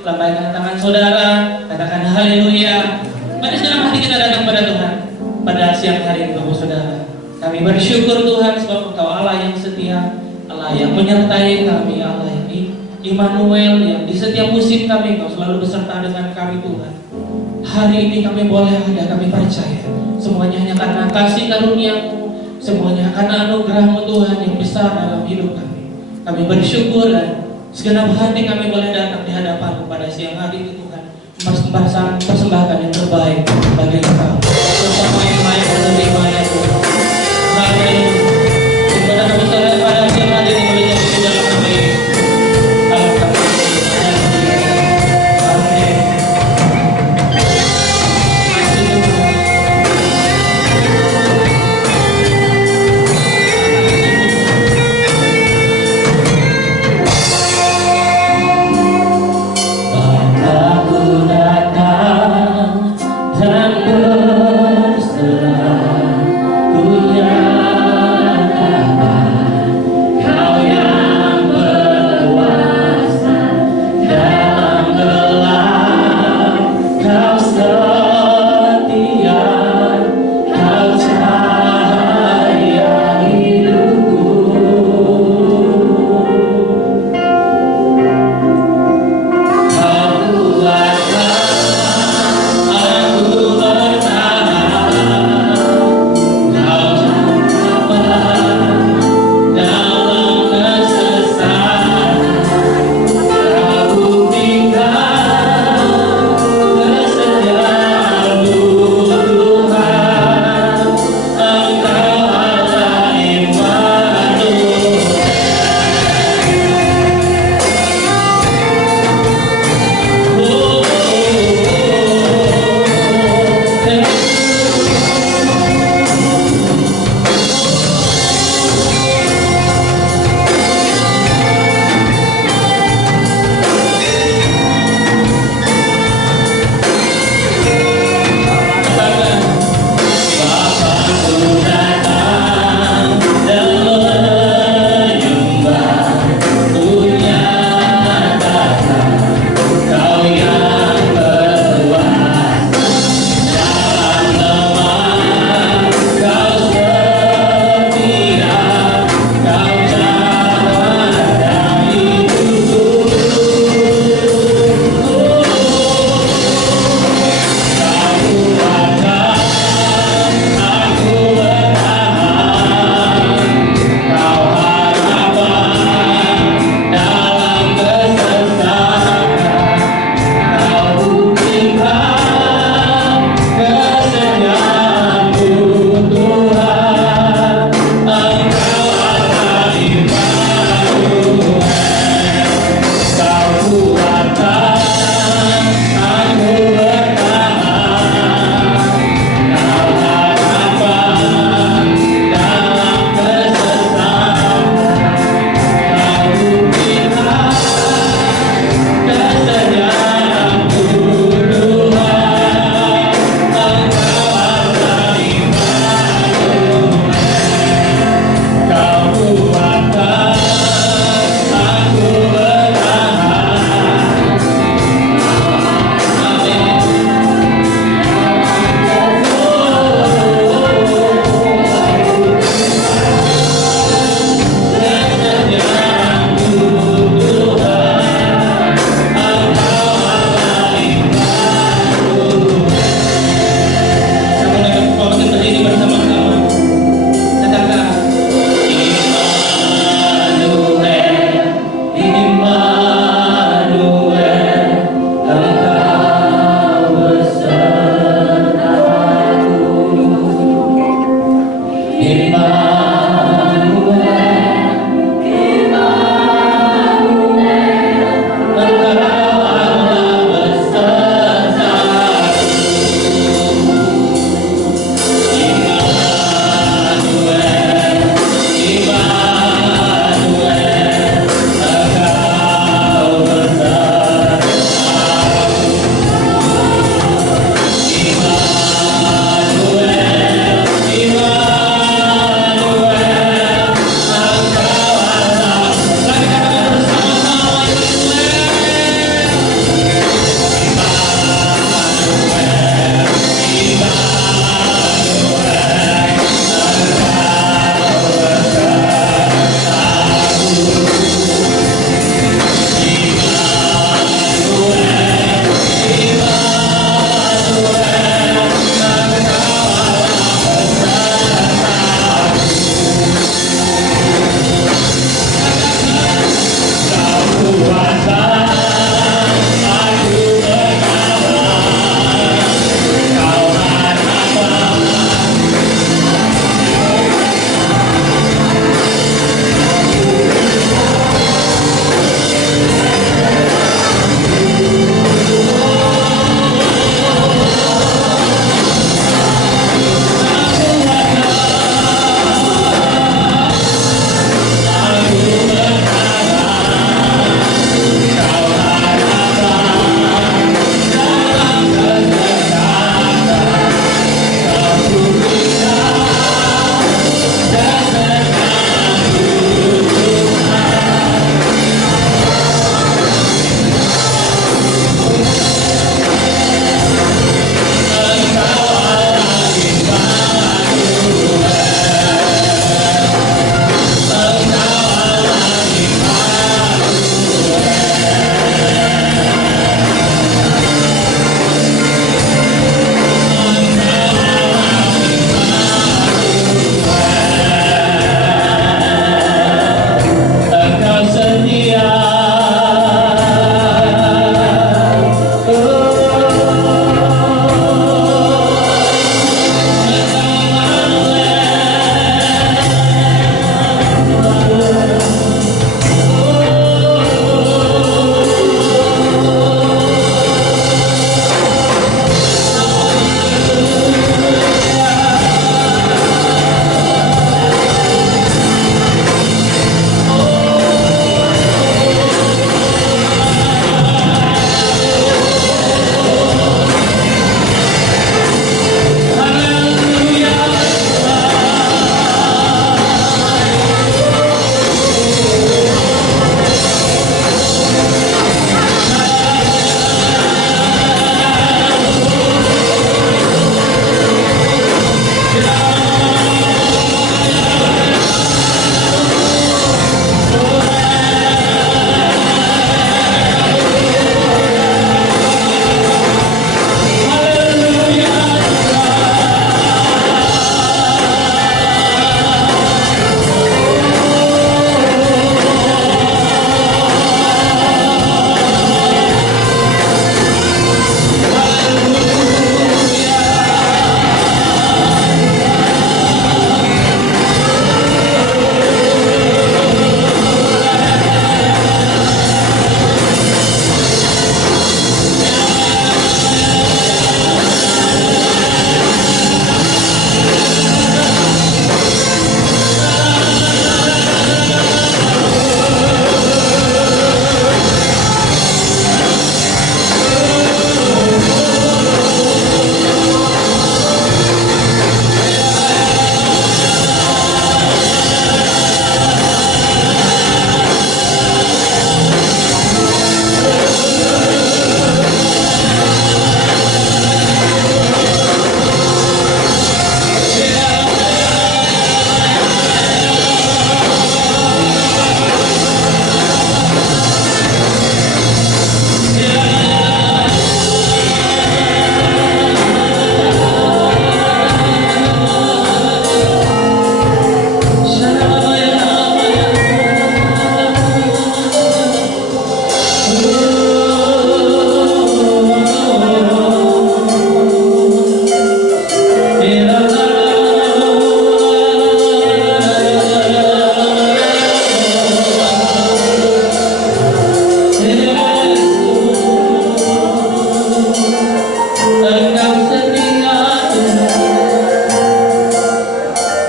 lambaikan tangan saudara, katakan haleluya. Mari dalam hati kita datang pada Tuhan pada siang hari ini Bapak Saudara. Kami bersyukur Tuhan sebab Engkau Allah yang setia, Allah yang menyertai kami, Allah yang Immanuel, yang di setiap musim kami Engkau selalu beserta dengan kami Tuhan. Hari ini kami boleh ada, kami percaya semuanya hanya karena kasih karunia-Mu, semuanya karena anugerah-Mu Tuhan yang besar dalam hidup kami. Kami bersyukur dan segenap hati kami boleh datang di hadapan-Mu pada siang hari ini Tuhan, persembahkan yang terbaik bagi Engkau. Bersama yang lain menerima ya Tuhan. Haleluya. Kepada kami saudara pada siang hari ini boleh jadi di dalam nama Yesus. Kalau kami amin. Aku datang dan berserah.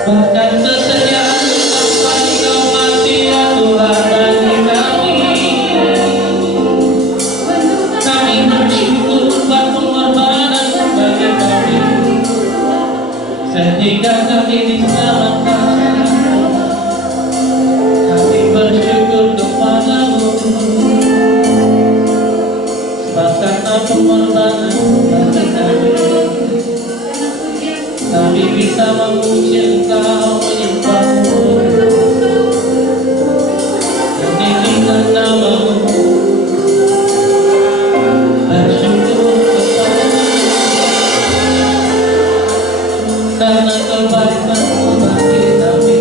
Bahkan kesediaan sampai kau mati ya Tuhan bagi kami. Kami bersyukur buat pengorbanan bagi kami, sehingga kami diselamatkan. Kami bersyukur kepadamu, sebab karena pengorbanan bagi kami, kami bisa memuji Engkau, menyembah-Mu, meninggikan nama-Mu, bersyukur kepadamu karena kebaikan-Mu bagi kami.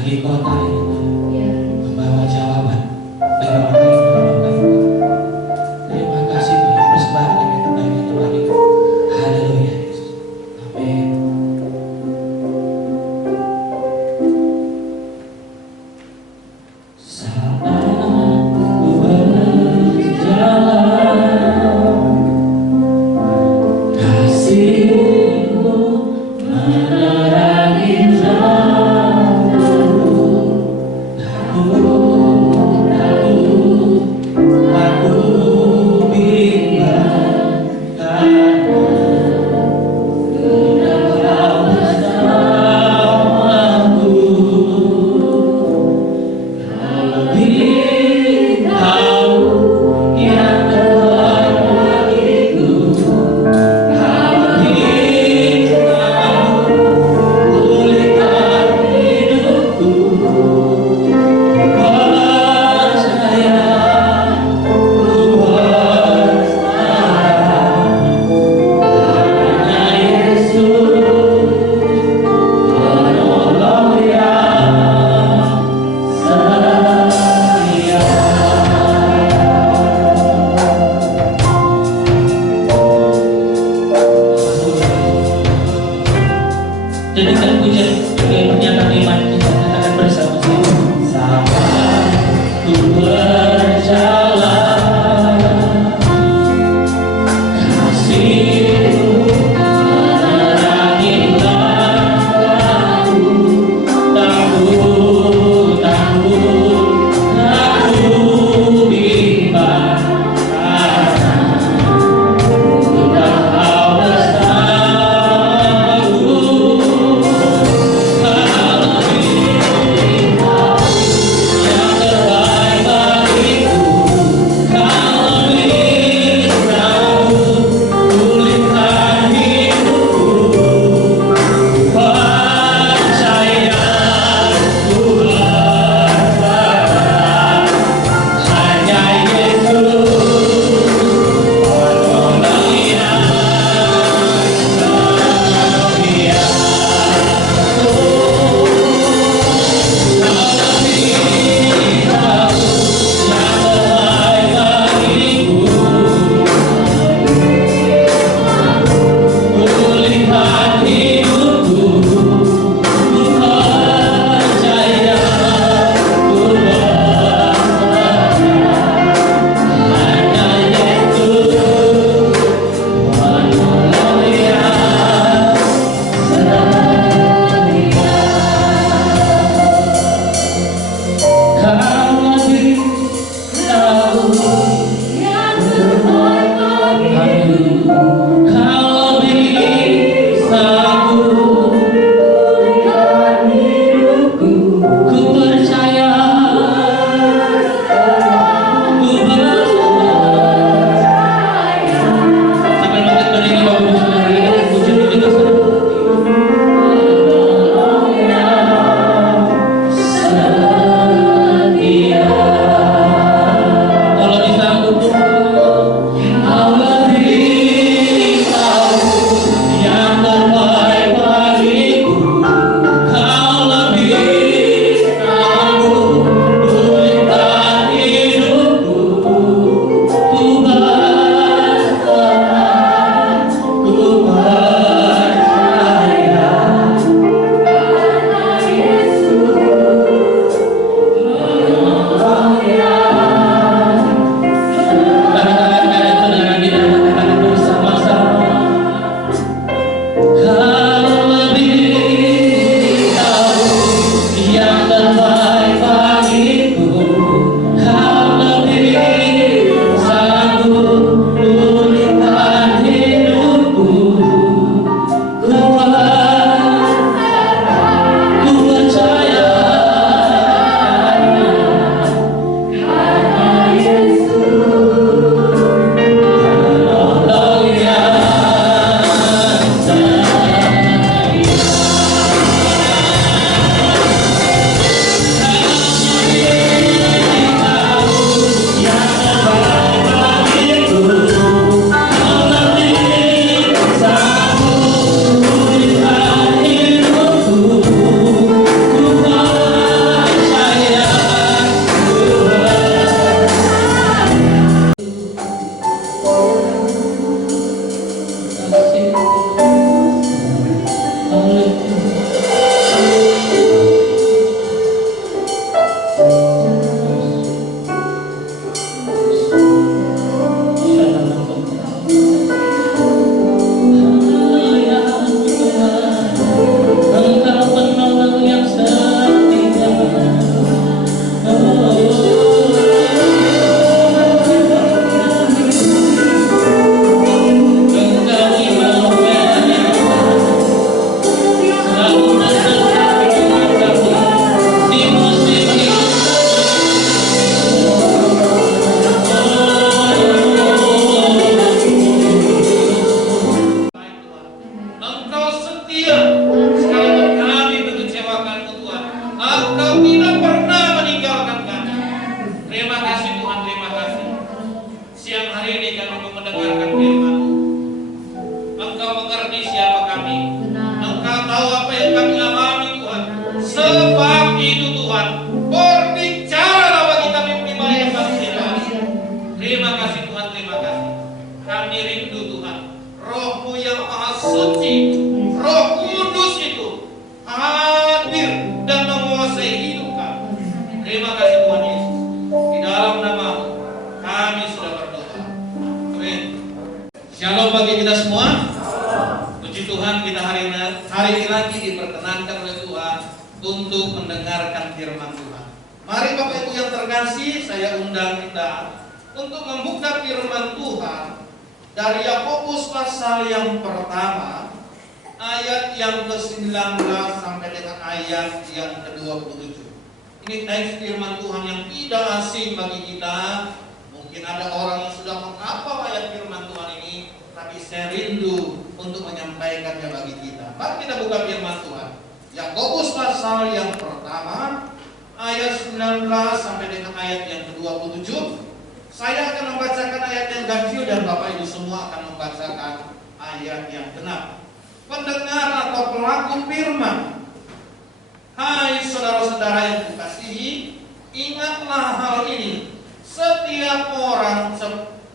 bagi kota ini membawa jawaban bagi orang yang memerlukan. Terima kasih Tuhan, persembahkan yang terbaik hanya bagi Kau. Haleluya Yesus. Amin. Saat ku berjalan, kasih-Mu menerangi jalanku. Tuhan, berbicara bagi kami pribadi dan bangsa kami. Terima kasih Tuhan, terima kasih. Kami rindu Tuhan, Roh-Mu yang Maha Suci, Roh Kudus itu hadir dan menguasai hidup kami. Terima kasih Tuhan Yesus. Di dalam nama-Mu kami sudah berdoa. Amin. Shalom bagi kita semua. Puji Tuhan, kita hari ini lagi diperkenankan oleh Tuhan untuk mendengarkan firman Tuhan. Mari Bapak Ibu yang terkasih, saya undang kita untuk membuka firman Tuhan dari Yakobus pasal yang pertama, ayat yang ke-19 sampai dengan ayat yang ke-27. Ini teks firman Tuhan yang tidak asing bagi kita. Mungkin ada orang yang sudah menghafal ayat firman Tuhan ini, tapi saya rindu untuk menyampaikannya bagi kita. Mari kita buka firman Tuhan. Yakobus pasal yang pertama, ayat 19 sampai dengan ayat yang ke-27. Saya akan membacakan ayat yang ganjil dan Bapak Ibu semua akan membacakan ayat yang genap. Pendengar atau pelaku firman, hai saudara-saudara yang kukasihi, ingatlah hal ini. Setiap orang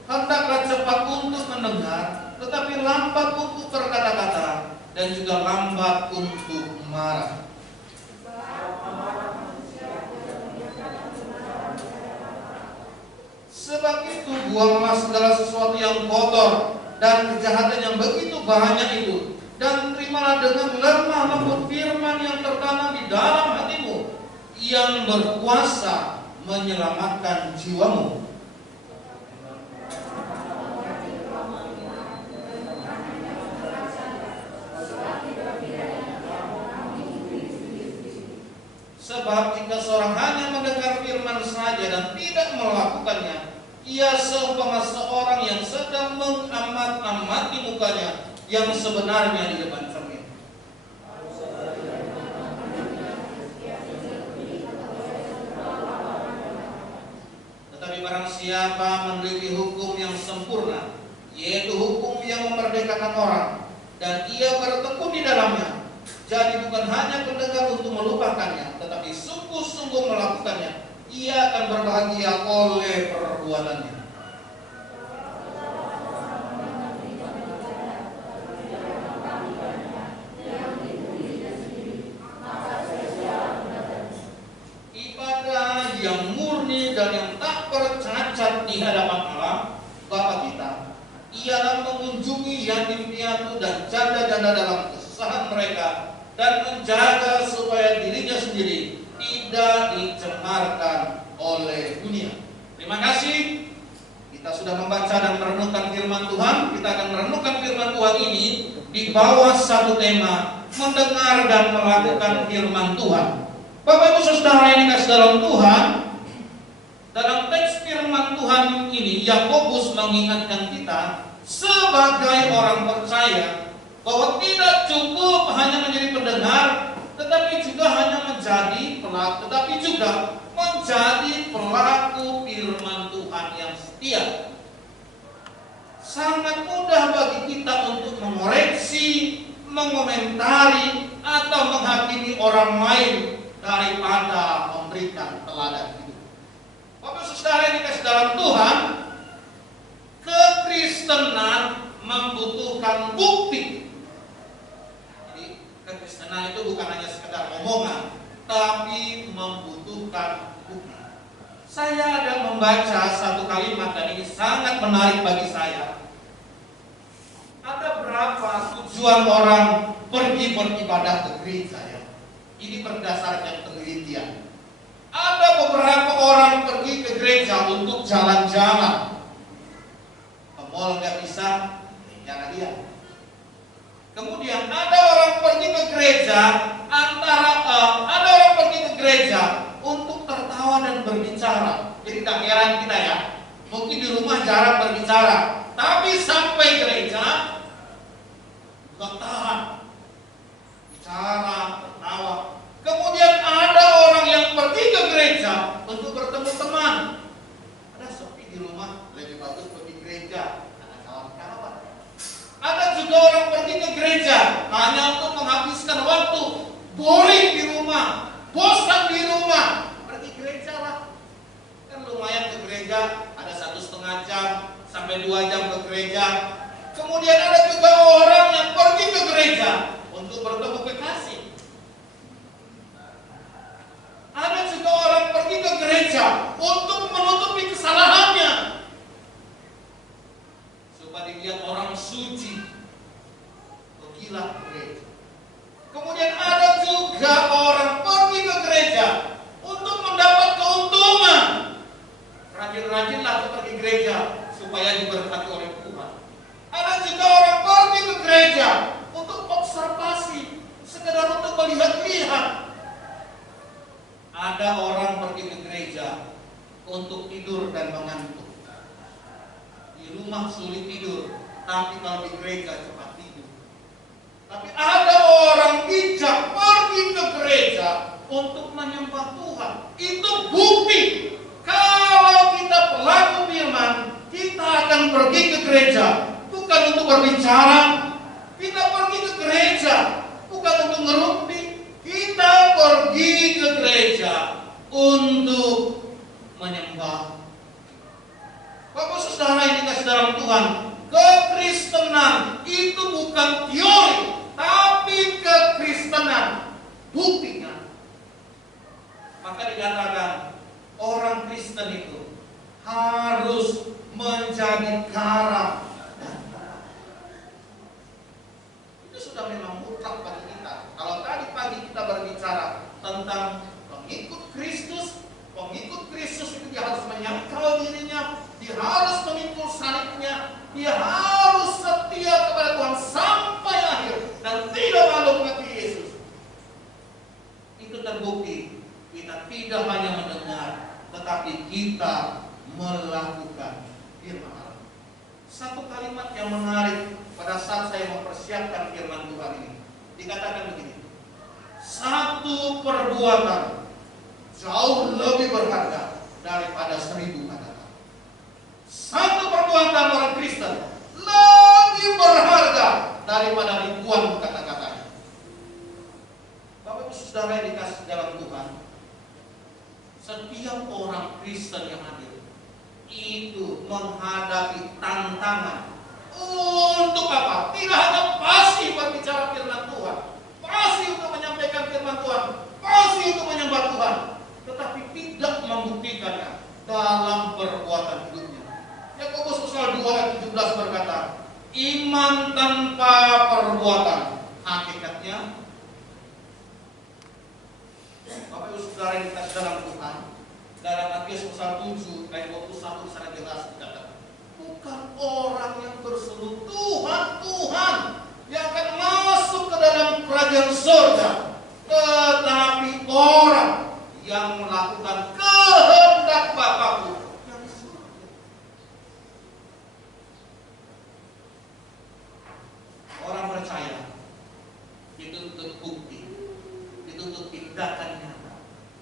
hendaklah cepat untuk mendengar, tetapi lambat untuk berkata-kata, dan juga lambat untuk marah. Sebab itu buanglah segala sesuatu yang kotor dan kejahatan yang begitu banyak itu, dan terimalah dengan lemah lembut firman yang tertanam di dalam hatimu, yang berkuasa menyelamatkan jiwamu. Sebab jika seorang hanya mendengar firman saja dan tidak melakukannya, ia seumpama seorang yang sedang mengamat-amati mukanya yang sebenarnya di depan cermin. Tetapi barang siapa meneliti hukum yang sempurna, yaitu hukum yang memerdekakan orang, dan ia bertekun di dalamnya, jadi bukan hanya pendengar untuk melupakannya, tetapi sungguh-sungguh melakukannya, ia akan berbahagia oleh perbuatannya. Ibadah yang murni dan yang tak bercacat di hadapan Allah Bapa kita ialah mengunjungi yatim piatu dan janda-janda dalam kesusahan mereka, dan menjaga supaya dirinya sendiri tidak dicemarkan oleh dunia. Terima kasih. Kita sudah membaca dan merenungkan firman Tuhan. Kita akan merenungkan firman Tuhan ini di bawah satu tema, mendengar dan melakukan firman Tuhan. Bapak Ibu Saudara yang dikasihi dalam Tuhan, dalam teks firman Tuhan ini Yakobus mengingatkan kita sebagai orang percaya bahwa tidak cukup hanya menjadi pendengar, tetapi juga menjadi pelaku firman Tuhan yang setia. Sangat mudah bagi kita untuk mengoreksi, mengomentari, atau menghakimi orang lain daripada memberikan teladan hidup. Bapak Saudara yang dikasihi dalam Tuhan, kekristenan membutuhkan bukti. Kekristenan itu bukan hanya sekedar omongan, tapi membutuhkan bukti. Saya ada membaca satu kalimat dan ini sangat menarik bagi saya. Ada berapa tujuan orang pergi beribadah ke gereja ya? Ini berdasarkan penelitian. Ada beberapa orang pergi ke gereja untuk jalan-jalan. Ke mall nggak bisa, jangan dia. Kemudian ada orang pergi ke gereja ada orang pergi ke gereja untuk tertawa dan berbicara. Jadi tak heran kita ya, mungkin di rumah jarang berbicara, tapi sampai gereja bertahan, bicara, tertawa. Kemudian ada orang yang pergi ke gereja untuk bertemu teman. Ada sepi di rumah, lebih bagus pergi gereja, ada kawan-kawan. Ada juga orang pergi ke gereja hanya untuk menghabiskan waktu, boring di rumah, bosan di rumah, pergi gereja lah. Kan lumayan ke gereja, ada 1,5 jam sampai 2 jam ke gereja. Kemudian ada juga orang yang pergi ke gereja untuk bertemu kekasih. Ada juga orang pergi ke gereja untuk menutupi kesalahannya, supaya dilihat orang suci. Pergilah ke gereja. Kemudian ada juga orang pergi ke gereja untuk mendapat keuntungan. Rajin-rajinlah pergi gereja supaya diberkati oleh Tuhan. Ada juga orang pergi ke gereja untuk observasi, sekedar untuk melihat-lihat. Ada orang pergi ke gereja untuk tidur dan mengantuk. Di rumah sulit tidur, tapi kalau di gereja cepat tidur. Tapi ada orang bijak pergi ke gereja untuk menyembah Tuhan. Itu bukti kalau kita pelaku firman, kita akan pergi ke gereja bukan untuk berbicara. Kita pergi ke gereja bukan untuk ngerumpi. Kita pergi ke gereja untuk menyembah. Bapak saudara yang dikasih dalam Tuhan, kekristenan itu bukan teori, tapi kekristenan buktinya. Maka dikatakan orang Kristen itu harus menjadi garam. Itu sudah memang mutlak bagi kita. Kalau tadi pagi kita berbicara tentang pengikut Kristus itu dia harus menyangkal dirinya, dia harus memikul salibnya, dia harus setia kepada Tuhan sampai akhir dan tidak malu mengakui Yesus. Itu terbukti kita tidak hanya mendengar, tetapi kita melakukan firman Allah. Satu kalimat yang menarik pada saat saya mempersiapkan firman Tuhan ini, dikatakan begini: satu perbuatan jauh lebih berharga daripada 1000 kata-kata. Satu perbuatan orang Kristen lebih berharga daripada ribuan kata-kata. Bapak Ibu Saudara yang dikasih dalam Tuhan, setiap orang Kristen yang hadir itu menghadapi tantangan untuk apa? Tidak hanya pasti berbicara firman Tuhan, pasti untuk menyampaikan firman Tuhan, pasti untuk menyembah Tuhan, tetapi tidak membuktikannya dalam perbuatan hidupnya. Yakobus pasal 2 ayat 17 berkata, iman tanpa perbuatan hakikatnya. Bapak Ibu Saudara yang dikasih dalam Tuhan, dalam Matius pasal 7 ayat 21 sangat jelas dikatakan, bukan orang yang berseru Tuhan, Tuhan yang akan masuk ke dalam kerajaan surga, tetapi orang yang melakukan kehendak Bapakku yang di surga. Orang percaya dituntut bukti, dituntut tindakan nyata.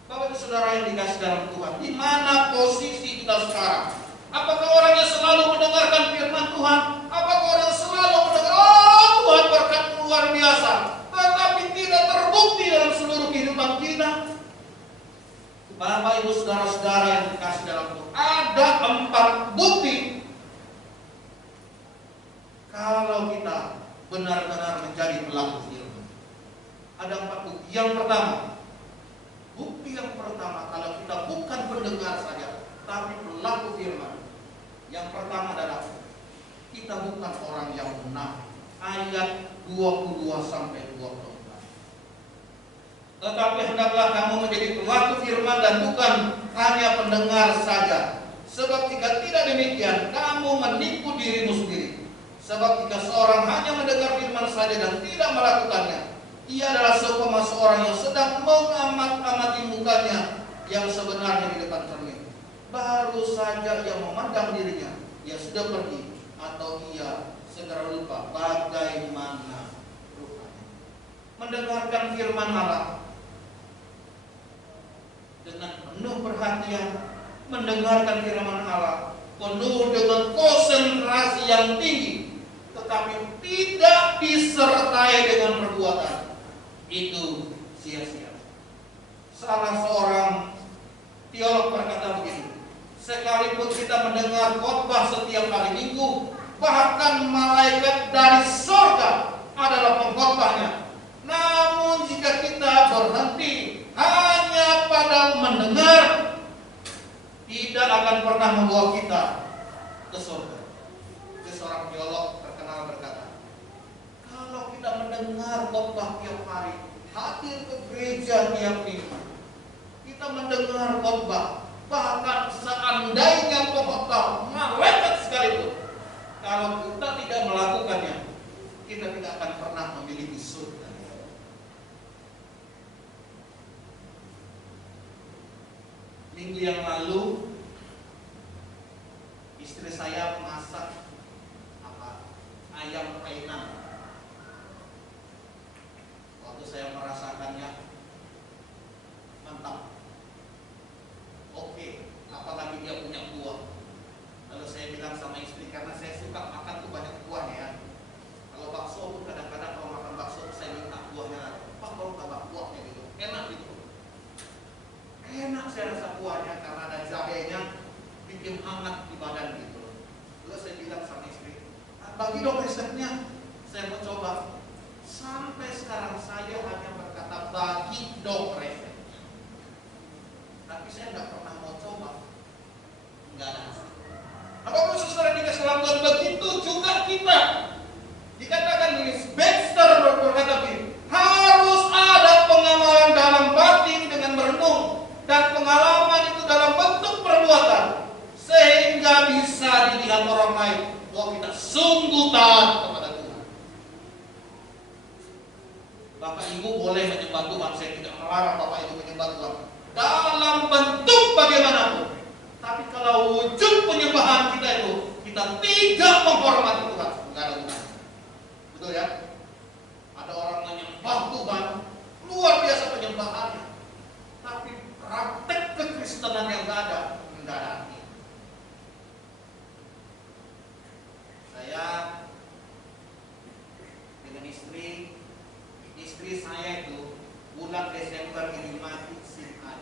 Bapak Ibu Saudara yang dikasih dalam Tuhan, di mana posisi kita sekarang? Apakah orang yang selalu mendengarkan firman Tuhan? Apakah orang yang selalu mendengar, oh Tuhan berkat luar biasa, tetapi tidak terbukti dalam seluruh kehidupan kita? Bapak Ibu Saudara-saudara yang dikasih dalam Tuhan, ada 4 bukti kalau kita benar-benar menjadi pelaku firman. Ada 4 bukti. Yang pertama, bukti yang pertama kalau kita bukan pendengar saja, tapi pelaku firman. Yang pertama adalah kita bukan orang yang munafik. Ayat 22 sampai 24. Tetapi hendaklah kamu menjadi pelaku firman dan bukan hanya pendengar saja. Sebab jika tidak demikian, kamu menipu dirimu sendiri. Sebab jika seorang hanya mendengar firman saja dan tidak melakukannya, ia adalah seumpama seorang yang sedang mengamat-amati mukanya yang sebenarnya di depan cermin. Baru saja ia memandang dirinya, ia sudah pergi, atau ia segera lupa bagaimana rupanya. Mendengarkan firman Allah dengan penuh perhatian, mendengarkan firman Allah penuh dengan konsentrasi yang tinggi, tetapi tidak disertai dengan perbuatan, itu sia-sia. Salah seorang teolog berkata begini, sekalipun kita mendengar khotbah setiap hari Minggu, bahkan malaikat dari surga adalah pengkhotbahnya. Namun jika kita berhenti hanya pada mendengar, tidak akan pernah membawa kita ke surga. Seorang teolog terkenal berkata, kalau kita mendengar khotbah tiap hari, hadir ke gereja tiap minggu, kita mendengar khotbah, bahkan seandainya pengkhotbah malaikat sekalipun, kalau kita tidak melakukannya, kita tidak akan pernah memiliki surga. Minggu yang lalu, istri saya masak ayam Tainan. Waktu saya merasakannya, mantap. Oke, apalagi dia punya kuah. Lalu saya bilang sama istri, karena saya suka makan tuh banyak kuahnya ya. Kalau bakso tuh kadang-kadang kalau makan bakso saya minta kuahnya. Pak, kalau tambah kuahnya gitu, enak gitu. Enak saya rasa kuahnya karena ada jahenya, bikin hangat di badan gitu. Lalu saya bilang sama istri, bagi dong resepnya, saya mau coba. Sampai sekarang saya hanya berkata bagi dong resep, tapi saya nggak pernah mau coba. Nggak ada hasil. Apapun saudara dikasih dalam Tuhan, begitu juga kita. Dikatakan begini, Baxter berkata begini, harus ada pengamalan dalam batin dengan merenung, dan pengalaman itu dalam bentuk perbuatan, sehingga bisa dilihat orang lain bahwa kita sungguh taat kepada Tuhan. Bapak Ibu boleh menyembah Tuhan, saya tidak melarang Bapak Ibu menyembah Tuhan dalam bentuk bagaimanapun. Tapi kalau wujud penyembahan kita itu, kita tidak menghormati Tuhan, enggak ada gunanya. Betul ya? Ada orang menyembah Tuhan, luar biasa penyembahannya, tapi praktek kekristenan yang enggak ada arti. Saya dengan istri saya itu bulan Desember ini mati SIM-nya.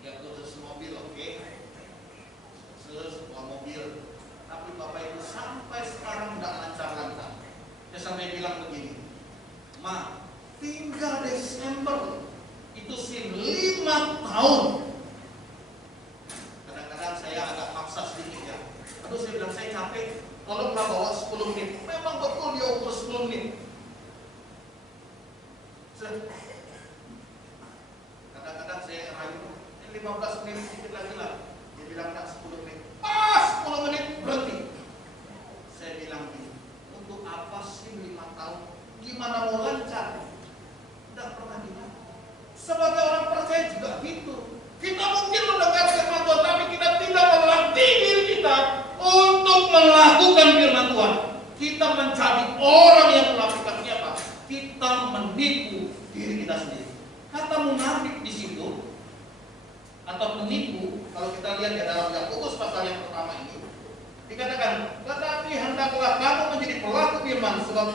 Ya khusus mobil, oke. Khusus mobil. Tapi Bapak Ibu sampai sekarang tidak lancar-lancar. Dia sampai bilang begini, Ma, tinggal Desember itu SIM 5 tahun. Kadang-kadang saya agak maksa sedikit ya. Lalu saya bilang, saya capek, tolonglah bawa 10 menit. Memang betul dia ukur 10 menit. Kadang-kadang saya rayu, 15 menit sedikit lagi lah. Dia bilang enggak, 10 menit. Pas 10 menit berhenti. Saya bilang gini, untuk apa sih 5 tahun? Gimana mau lancar? Tidak pernah gimana. Sebagai orang percaya juga gitu. Kita mungkin mendengar firman Tuhan, tapi kita tidak melatih diri kita untuk melakukan firman Tuhan. Kita menjadi orang yang melakukannya apa? Kita menipu diri kita sendiri. Kata munafik di situ atau penipu, kalau kita lihat di dalam Yakobus pasal yang pertama ini, dikatakan, tetapi hendaklah kamu menjadi pelaku firman, sebab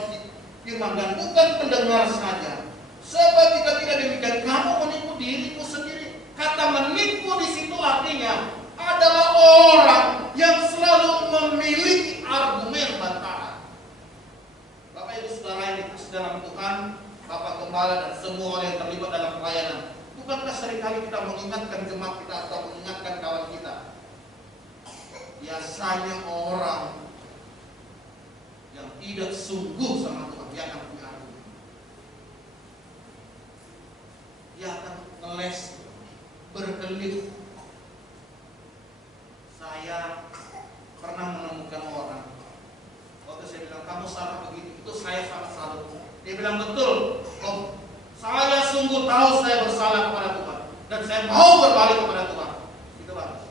firman dan bukan pendengar saja. Sebab jika tidak demikian, kamu menipu dirimu sendiri. Kata menipu di situ artinya adalah orang yang selalu memiliki argumen bantahan. Bapak Ibu Saudara yang dikasih dalam Tuhan, Bapak Gembala dan semua orang yang terlibat dalam pelayanan, bukankah seringkali kita mengingatkan jemaat kita atau mengingatkan kawan kita? Biasanya orang yang tidak sungguh sama Tuhan, dia akan punya argumen. Dia akan ngeles, berkelit. Saya pernah menemukan orang, waktu saya bilang kamu salah begitu, itu saya sangat salut. Dia bilang betul, Om, saya sungguh tahu saya bersalah kepada Tuhan dan saya mau berbalik kepada Tuhan. Itu bagus.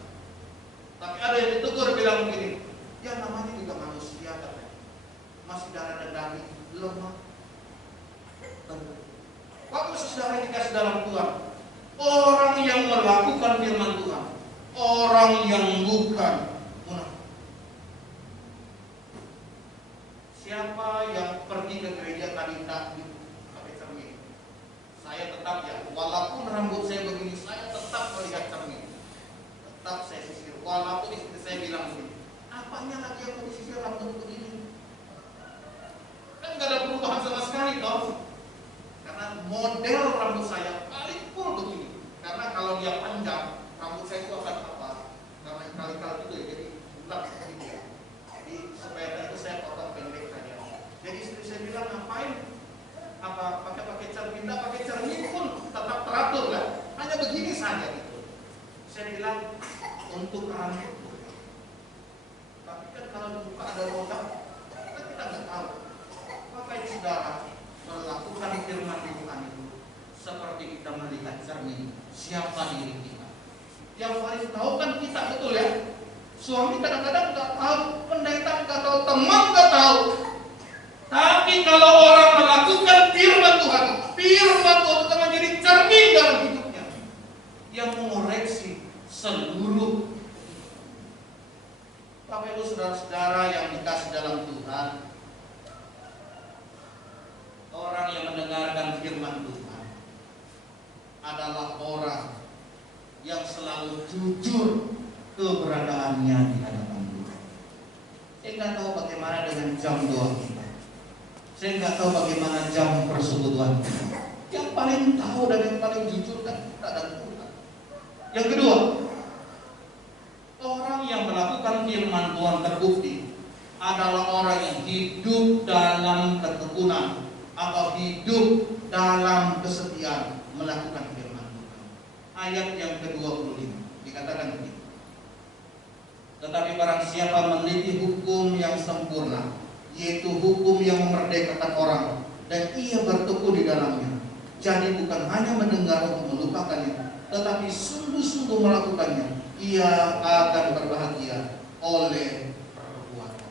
Tapi ada yang ditegur bilang begini, ya namanya juga manusia katanya, masih darah dan daging, lemah. Waktu saudara dikasih dalam Tuhan, orang yang melakukan firman Tuhan, orang yang bukan munafik. Siapa yang pergi ke gereja tadi tak pakai cermin? Saya tetap ya, dia panjang, rambut saya itu akan apa? Karena kali-kali itu ya, jadi bulat seperti dia. Jadi supaya itu saya potong pendek saja. Jadi istri saya bilang, ngapain? Apa pakai cermin? Tidak pakai cermin pun tetap teratur kan? Hanya begini saja gitu. Saya bilang untuk rambut. Tapi kan kalau dibuka ada logam, kita nggak tahu. Maka saudara melakukan firman Tuhan itu seperti kita melihat cermin siapa diri kita. Yang paling tahu kan kita, betul ya. Suami kadang-kadang nggak tahu, pendeta nggak tahu, teman nggak tahu. Tapi kalau orang melakukan firman Tuhan itu menjadi cermin dalam hidupnya yang mengoreksi seluruh. Bapak Ibu saudara-saudara yang dikasih dalam Tuhan, orang yang mendengarkan firman Tuhan adalah orang yang selalu jujur keberadaannya di hadapan Tuhan. Saya nggak tahu bagaimana dengan jam doa kita. Saya nggak tahu bagaimana jam persekutuan kita. Yang paling tahu dan yang paling jujur kan kita dan Tuhan. Yang kedua, orang yang melakukan firman Tuhan terbukti adalah orang yang hidup dalam ketekunan atau hidup dalam kesetiaan melakukan firman Tuhan. Ayat yang ke-25 dikatakan begini. Tetapi barang siapa meneliti hukum yang sempurna, yaitu hukum yang memerdekakan orang, dan ia bertekun di dalamnya, jadi bukan hanya mendengar untuk melupakannya, tetapi sungguh-sungguh melakukannya, ia akan berbahagia oleh perbuatan.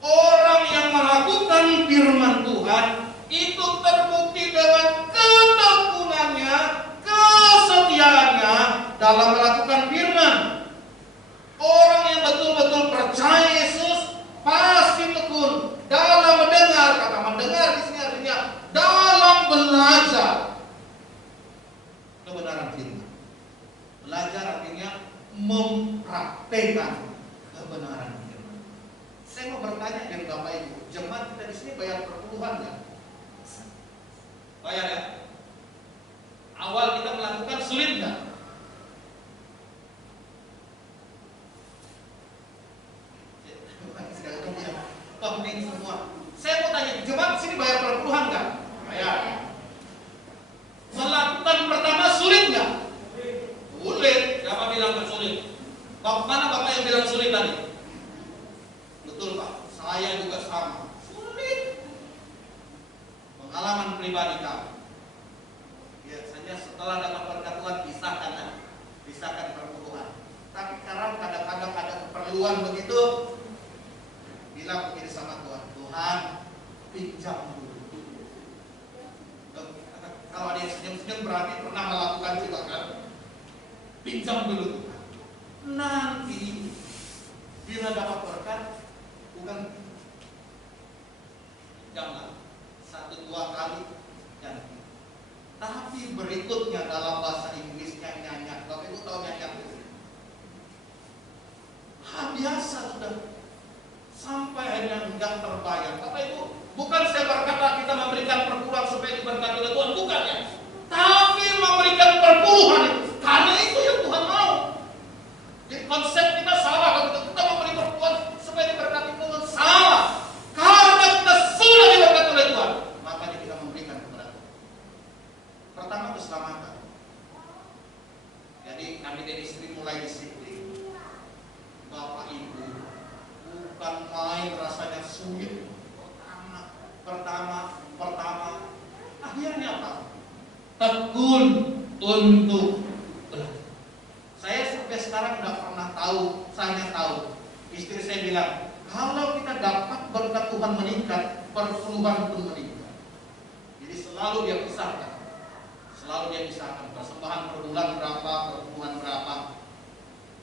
Orang yang melakukan firman Tuhan itu terbukti dengan ketekunannya, kesetiaannya dalam melakukan firman. Orang yang betul-betul percaya Yesus pasti tekun dalam mendengar. Kata mendengar di sini artinya dalam belajar kebenaran firman. Belajar artinya mempraktekkan kebenaran firman. Saya mau bertanya dengan Bapak Ibu, jemaat kita di sini bayar perpuluhan nggak? Bayar ya? Awal kita melakukan sulit nggak? Pemimpin semua. Saya mau tanya, jemaat sini bayar perpuluhan nggak? Bayar. Melakukan pertama sulit nggak? Sulit. Siapa bilang nggak sulit? Mana Bapak yang bilang sulit tadi? Betul Pak. Saya juga sama. Sulit. Pengalaman pribadi kami. Biasanya setelah dapat berkat Tuhan pisahkan perpuluhan. Tapi sekarang kadang-kadang ada keperluan begitu, bilang begini sama Tuhan, Tuhan pinjam dulu. Kalau ada yang senyum-senyum berarti pernah melakukan itu kan? Pinjam dulu Tuhan. Nanti bila dapat berkat, bukan pinjamlah 1-2 kali ganti. Tapi berikutnya dalam bahasa Inggrisnya nyanyak. Bapak Ibu tahu nyanyak itu? Biasa sudah. Sampai akhirnya enggak terbayar. Bapak Ibu, bukan saya berkata kita memberikan perpuluhan supaya diberkati oleh Tuhan, bukan ya. Tapi memberikan perpuluhan karena itu yang Tuhan mau. Jadi konsep kita salah kalau kita memberi perpuluhan supaya diberkati Tuhan, salah. Karena kita sudah diberkati oleh Tuhan, makanya kita memberikan kepada Tuhan. Pertama keselamatan. Jadi kami dan istri mulai disiplin. Bapak Ibu, bukan main rasanya sulit. Pertama, akhirnya apa? Tekun untuk belajar. Saya sampai sekarang tidak pernah tahu, saya tahu. Istri saya bilang, kalau kita dapat berkat Tuhan meningkat, perpuluhan pun meningkat. Jadi selalu dia pisahkan. Persembahan per bulan berapa, perpuluhan berapa.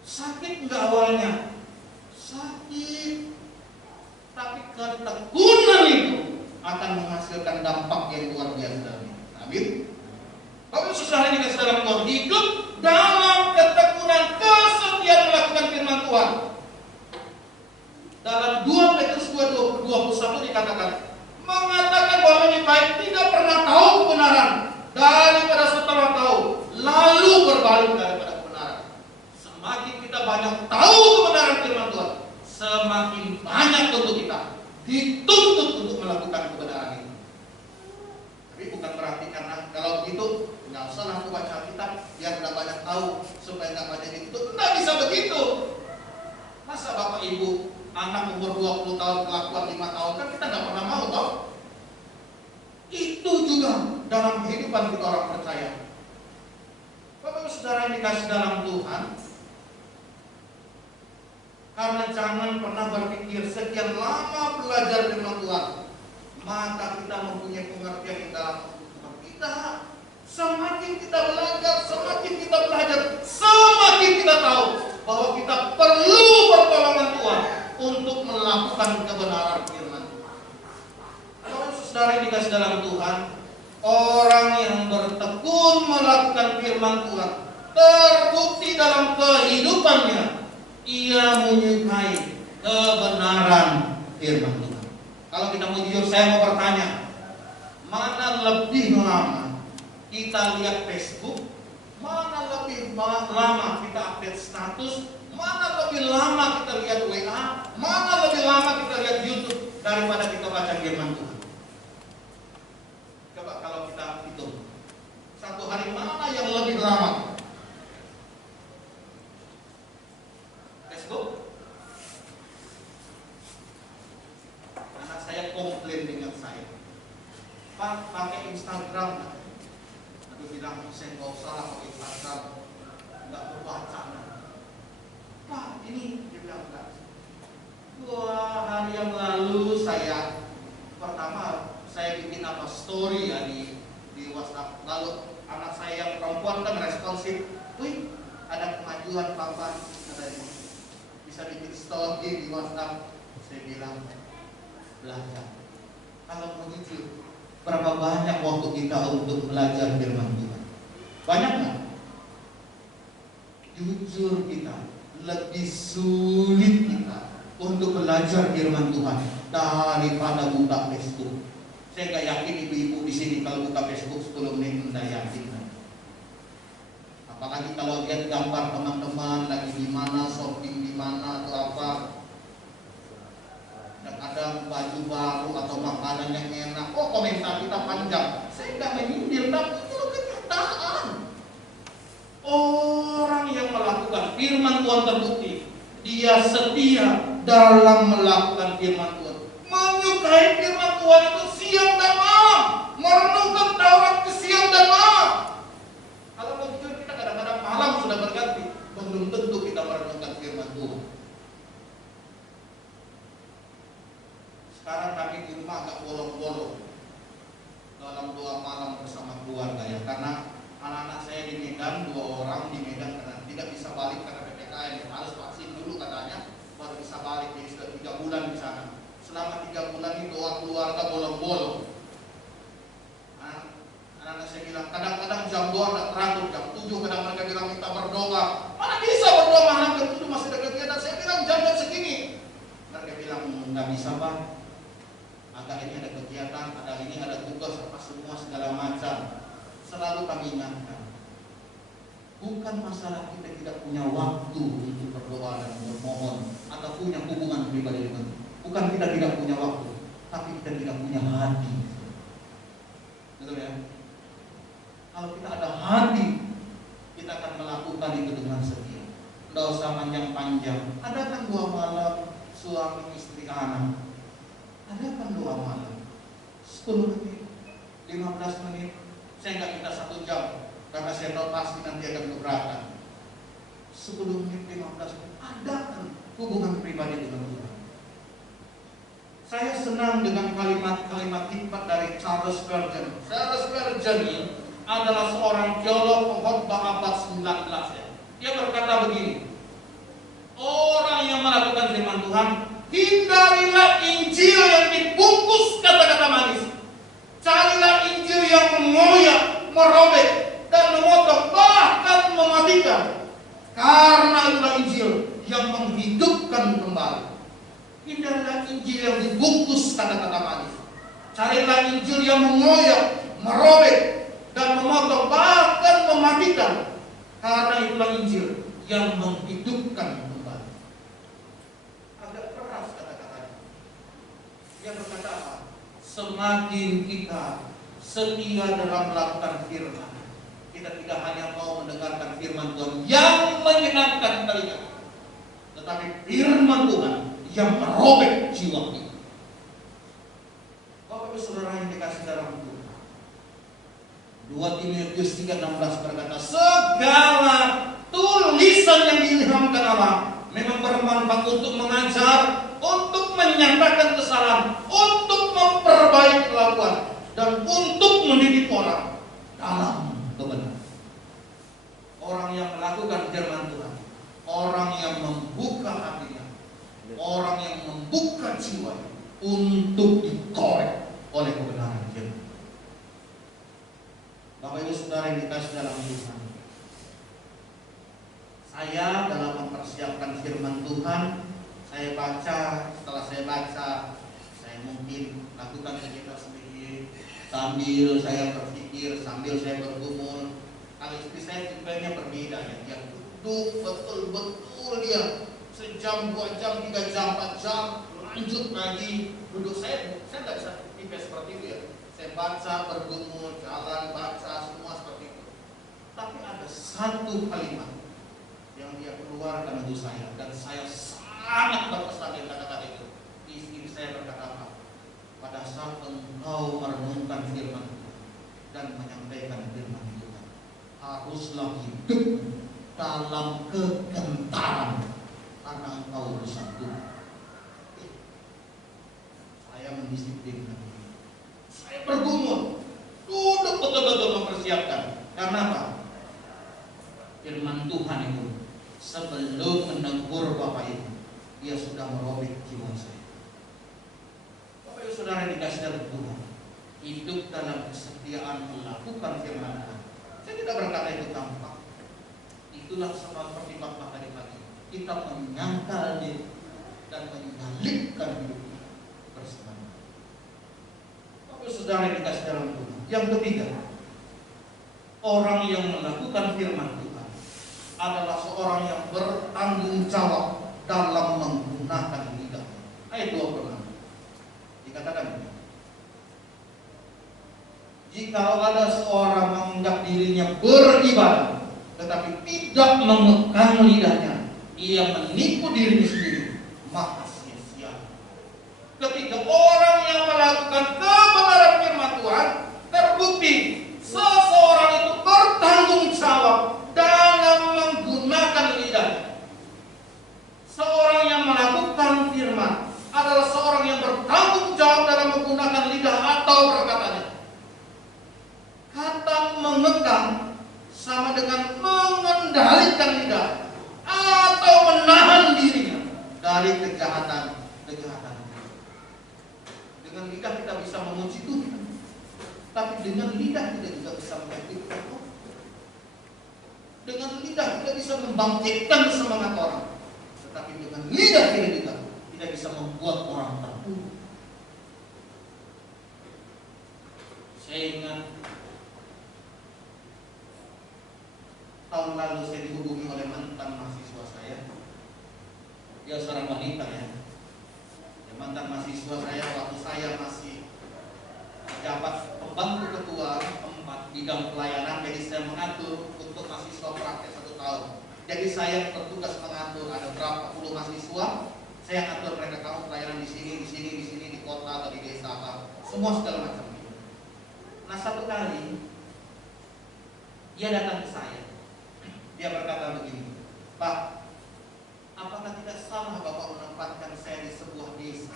Sakit enggak awalnya? Sakit. Tapi ketekunan itu akan menghasilkan dampak yang luar biasa. Amin. Bapak Saudara ini dikasih dalam Tuhan, hidup dalam ketekunan, kesetiaan melakukan firman Tuhan. Dalam 2 Petrus 2:21 dikatakan, mengatakan bahwa lebih baik tidak pernah tahu kebenaran daripada setelah tahu lalu berbalik daripada kebenaran. Semakin kita banyak tahu kebenaran firman Tuhan, semakin banyak tentu kita dituntut untuk melakukan kebenaran itu. Tapi bukan berarti karena kalau begitu nggak usah aku baca kitab biar udah banyak tahu supaya nggak banyak dituntut. Nggak bisa begitu. Masa bapak ibu anak umur 20 tahun kelakuan 5 tahun kan kita nggak pernah mau toh? Itu juga dalam kehidupan kita orang percaya. Bapak ibu saudara yang dikasih dalam Tuhan, karena jangan pernah berpikir sekian lama belajar firman Tuhan maka kita mempunyai pengertian yang dalam Tuhan. Tidak. Semakin kita belajar, semakin kita tahu bahwa kita perlu pertolongan Tuhan untuk melakukan kebenaran firman Tuhan. Kalau saudara yang dikasih dalam Tuhan, orang yang bertekun melakukan firman Tuhan terbukti dalam kehidupannya ia menyukai kebenaran firman Tuhan. Kalau kita mau jujur, saya mau bertanya, mana lebih lama kita lihat Facebook, mana lebih lama kita update status, mana lebih lama kita lihat WA, mana lebih lama kita lihat YouTube daripada kita baca firman Tuhan? Coba kalau kita hitung, satu hari mana yang lebih lama? Facebook? Anak saya komplain dengan saya, Pak, pakai Instagram. Aku bilang, saya nggak usah lah pakai Instagram, nggak berbaca. Pak, ini dia bilang enggak. 2 hari yang lalu saya pertama saya bikin story ya di WhatsApp. Lalu anak saya yang perempuan kan responsif, wih ada kemajuan papa katanya, bisa bikin story di WhatsApp. Saya bilang belajar. Kalau mau jujur, berapa banyak waktu kita untuk belajar firman Tuhan? Banyak nggak? Jujur kita lebih sulit kita untuk belajar firman Tuhan daripada buka Facebook. Saya nggak yakin ibu-ibu di sini kalau buka Facebook 10 menit nggak yakin. Apalagi kalau lihat gambar teman-teman lagi di mana, shopping di mana atau apa. Kadang baju baru atau makanan yang enak, komentar kita panjang. Saya nggak menyindir, tapi itu kenyataan. Orang yang melakukan firman Tuhan terbukti dia setia dalam melakukan firman Tuhan, menyukai firman Tuhan itu siang dan malam, merenungkan Taurat ke siang dan malam. Kalau mau jujur, kita kadang-kadang malam sudah berganti, belum tentu kita merenungkan firman Tuhan. Sekarang kami di rumah agak bolong-bolong dalam doa malam bersama keluarga ya, karena anak-anak saya di Medan, 2 orang di Medan karena tidak bisa balik karena PPKM, harus vaksin dulu katanya baru bisa balik. Jadi sudah 3 bulan di sana. Selama 3 bulan ini doa keluarga bolong-bolong. Anak-anak saya bilang kadang-kadang jam 2 tidak teratur, jam 7 kadang mereka bilang minta berdoa. Mana bisa berdoa malam jam 7 masih ada kegiatan? Saya bilang jam-jam segini. Mereka bilang nggak bisa Pak. Agak ini ada kegiatan, ada ini ada tugas, apa semua segala macam. Selalu kami ingatkan, bukan masalah kita tidak punya waktu untuk berdoa dan bermohon atau punya hubungan pribadi dengan Tuhan. Bukan kita tidak punya waktu, tapi kita tidak punya hati. Betul ya? Kalau kita ada hati, kita akan melakukan itu dengan setia. Tidak usah panjang-panjang. Ada kan 2 malam suami istri anak. Ada kan 2 malam 10 menit 15 menit. Saya nggak minta 1 jam karena saya tahu pasti nanti akan keberatan. 10 menit 15 menit ada kan hubungan pribadi dengan Tuhan. Saya senang dengan kalimat-kalimat hikmat dari Charles Spurgeon. Charles Spurgeon ini adalah seorang teolog pengkhotbah abad 19 ya. Dia berkata begini, orang yang melakukan firman Tuhan, hindarilah Injil yang dibungkus kata-kata manis. Carilah Injil yang mengoyak, merobek, dan memotong, bahkan mematikan. Karena itulah Injil yang menghidupkan kembali. Hindarilah Injil yang dibungkus kata-kata manis. Carilah Injil yang mengoyak, merobek, dan memotong, bahkan mematikan. Karena itulah Injil yang menghidupkan kembali. Agak keras kata-katanya. Dia berkata apa? Semakin kita setia dalam melakukan firman, kita tidak hanya mau mendengarkan firman Tuhan yang menyenangkan telinga, tetapi firman Tuhan yang merobek jiwa kita. Bapak Ibu Saudara yang dikasih dalam Tuhan, 2 Timotius 3:16 berkata, segala tulisan yang diilhamkan Allah memang bermanfaat untuk mengajar, untuk menyatakan kesalahan, untuk memperbaiki kelakuan, dan untuk mendidik orang dalam kebenaran. Orang yang melakukan firman Tuhan, orang yang membuka hatinya, orang yang membuka jiwa untuk dikorek oleh kebenaran firman. Bapak Ibu Saudara yang dikasih dalam Tuhan, saya dalam mempersiapkan firman Tuhan, saya baca, setelah saya baca, saya mungkin lakukan cerita sendiri sambil saya berpikir, sambil saya bergumul. Kalau istri saya tipenya berbeda ya, dia duduk betul-betul dia sejam, 2 jam, 3 jam, 4 jam, lanjut lagi duduk. Saya nggak bisa tipe seperti itu ya. Saya baca, bergumul, jalan, baca, semua seperti itu. Tapi ada satu kalimat yang dia keluarkan untuk saya, dan saya sangat berkesan dengan kata-kata itu. Istri saya berkata apa? Pada saat engkau merenungkan firman Tuhan dan menyampaikan firman Tuhan, haruslah hidup dalam kegentaran karena engkau bersatu. Saya mendisiplinkan diri. Saya bergumul, duduk betul-betul mempersiapkan. Karena apa? Firman Tuhan itu sebelum menegur Bapak Ibu, dia sudah merobek jiwa saya. Bapak Ibu Saudara yang dikasih dalam Tuhan, hidup dalam kesetiaan melakukan firman Tuhan. Saya tidak berkata itu gampang. Itulah seperti Bapak tadi pagi, kita menyangkal diri dan menyalibkan hidup bersama. Bapak Ibu Saudara yang dikasih dalam Tuhan, yang ketiga, orang yang melakukan firman Tuhan adalah seorang yang bertanggung jawab dalam menggunakan lidah. Ayat 26 dikatakan, jika ada seorang menganggap dirinya beribadah tetapi tidak mengekang lidahnya, ia menipu dirinya sendiri, maka sia-sia. Ketika orang yang melakukan kebenaran firman Tuhan, terbukti seseorang itu bertanggung jawab dalam menggunakan lidahnya. Seorang yang melakukan firman adalah seorang yang bertanggung jawab dalam menggunakan lidah atau perkataannya. Kata mengekang sama dengan mengendalikan lidah atau menahan dirinya dari kejahatan. Dengan lidah kita bisa memuji Tuhan, tapi dengan lidah kita juga bisa menyakitkan orang. Dengan lidah kita bisa membangkitkan semangat orang, tetapi dengan lidah kita juga tidak bisa membuat orang terpuruk. Saya ingat tahun lalu saya dihubungi oleh mantan mahasiswa saya. Dia seorang wanita ya. Mantan mahasiswa saya waktu saya masih jabat pembantu ketua 4 bidang pelayanan. Jadi saya mengatur untuk mahasiswa praktek 1 tahun. Jadi saya bertugas mengatur ada berapa puluh mahasiswa. Saya atur mereka, kamu pelayanan di sini, di kota atau di desa apa, semua segala macam. Nah satu kali dia datang ke saya. Dia berkata begini, Pak, apakah tidak salah Bapak menempatkan saya di sebuah desa?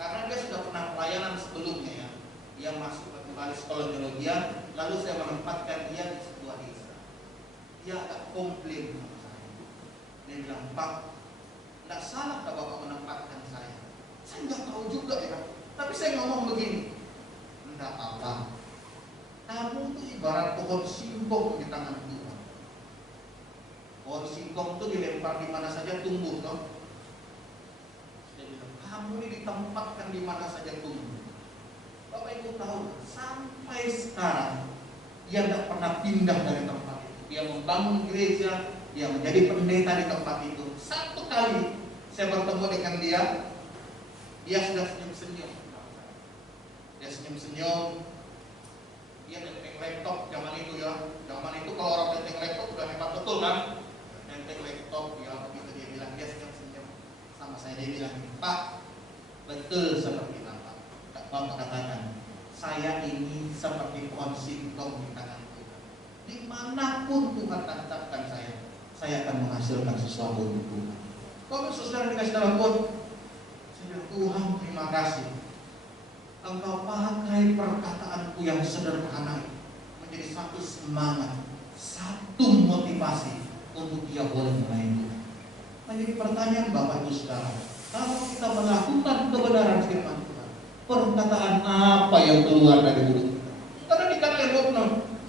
Karena dia sudah pernah pelayanan sebelumnya ya. Dia masuk ke kembali sekolah teologi, lalu saya menempatkan dia di sebuah desa. Dia agak komplain sama saya. Dia bilang, Pak, tidak salah Bapak menempatkan saya. Saya nggak tahu juga ya. Tapi saya ngomong begini, tidak apa-apa. Kamu itu ibarat pohon singkong di tangan Tuhan. Pohon singkong itu dilempar di mana saja tumbuh, toh. Kamu ini ditempatkan di mana saja tumbuh. Bapak Ibu tahu, sampai sekarang dia tidak pernah pindah dari tempat itu. dia membangun gereja, dia menjadi pendeta di tempat itu. Satu kali saya bertemu dengan dia sudah senyum-senyum. Dia senyum-senyum. Dia nenteng laptop zaman itu ya. Zaman itu kalau orang nenteng laptop udah hebat betul kan? Nenteng laptop ya begitu dia bilang, dia senyum-senyum sama saya. Dia bilang, Pak, betul seperti Bapak. Bapak katakan, saya ini seperti pohon singkong di tangan Tuhan. Dimanapun Tuhan tancapkan saya akan menghasilkan sesuatu untuk Tuhan. Kalau saudara dikasih dalam Tuhan, saya bilang, Tuhan terima kasih. Engkau pakai perkataanku yang sederhana menjadi satu semangat, satu motivasi untuk dia boleh melayani Tuhan. Nah, jadi pertanyaan Bapak Ibu Saudara, kalau kita melakukan kebenaran firman Tuhan, perkataan apa yang keluar dari mulut kita? Karena dikatakan Rob,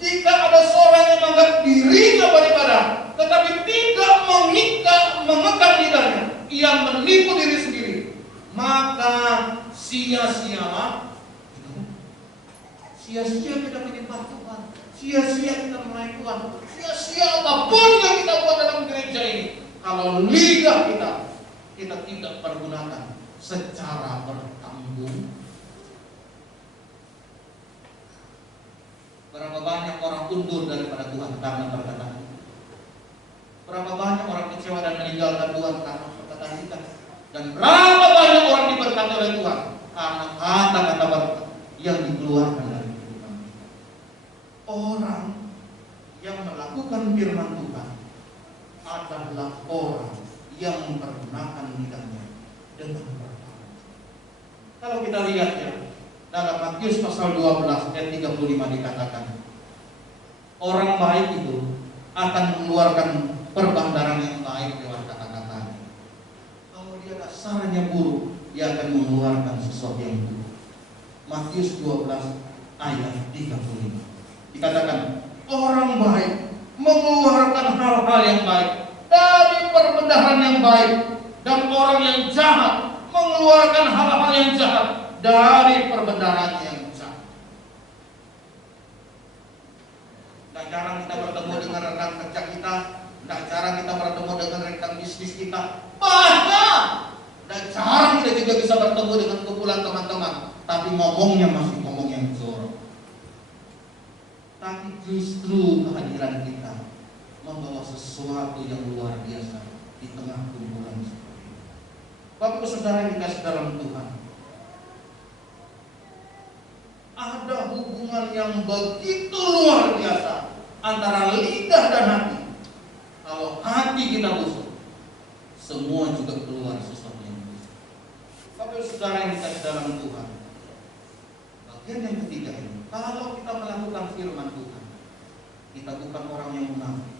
jika ada seorang yang menganggap dirinya beribadah, tetapi tidak mengekang lidahnya, ia menipu diri sendiri, maka sia-sia kita menyembah Tuhan, sia-sia kita melayani Tuhan, sia-sia apapun yang kita buat dalam gereja ini, kalau lidah kita tidak pergunakan secara bertanggung. Berapa banyak orang undur daripada Tuhan karena perkataan itu? Berapa banyak orang kecewa dan meninggalkan Tuhan karena perkataan kita? Dan berapa banyak orang diberkati oleh Tuhan karena kata-kata berkat yang dikeluarkan dari kehidupan kita? Orang yang melakukan firman Tuhan adalah orang yang mempergunakan lidahnya dengan bertanggung. Kalau kita lihat ya, dalam Matius pasal 12 ayat 35 dikatakan, orang baik itu akan mengeluarkan perbandaran yang baik lewat kata-katanya. Kalau dia dasarnya buruk, dia akan mengeluarkan sesuatu yang buruk. Matius 12 ayat 35 dikatakan, orang baik mengeluarkan hal-hal yang baik dari perbendaharaan yang baik, dan orang yang jahat mengeluarkan hal-hal yang jahat dari perbendaharaan yang jahat. Tidak jarang kita bertemu dengan rekan kerja kita, tidak jarang kita bertemu dengan rekan bisnis kita, bahkan tidak jarang kita juga bisa bertemu dengan kumpulan teman-teman, tapi ngomongnya masih ngomong yang jorok. Tapi justru kehadiran kita membawa sesuatu yang luar biasa di tengah kumpulan seperti ini. Bapak Saudara yang dikasih dalam Tuhan, ada hubungan yang begitu luar biasa antara lidah dan hati. Kalau hati kita busuk, semua juga keluar sesuatu yang busuk. Bapak Saudara yang dikasih dalam Tuhan, bagian yang ketiga ini, kalau kita melakukan firman Tuhan, kita bukan orang yang munafik,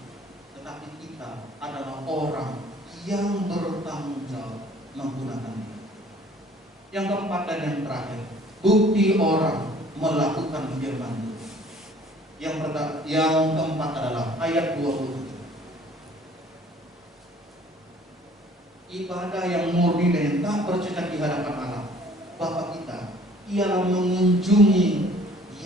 tetapi kita adalah orang yang bertanggung jawab menggunakan itu. Yang keempat dan yang terakhir, bukti orang melakukan firman Tuhan. Yang keempat adalah ayat 27. Ibadah yang murni dan yang tak bercacat di hadapan Allah Bapa kita ialah mengunjungi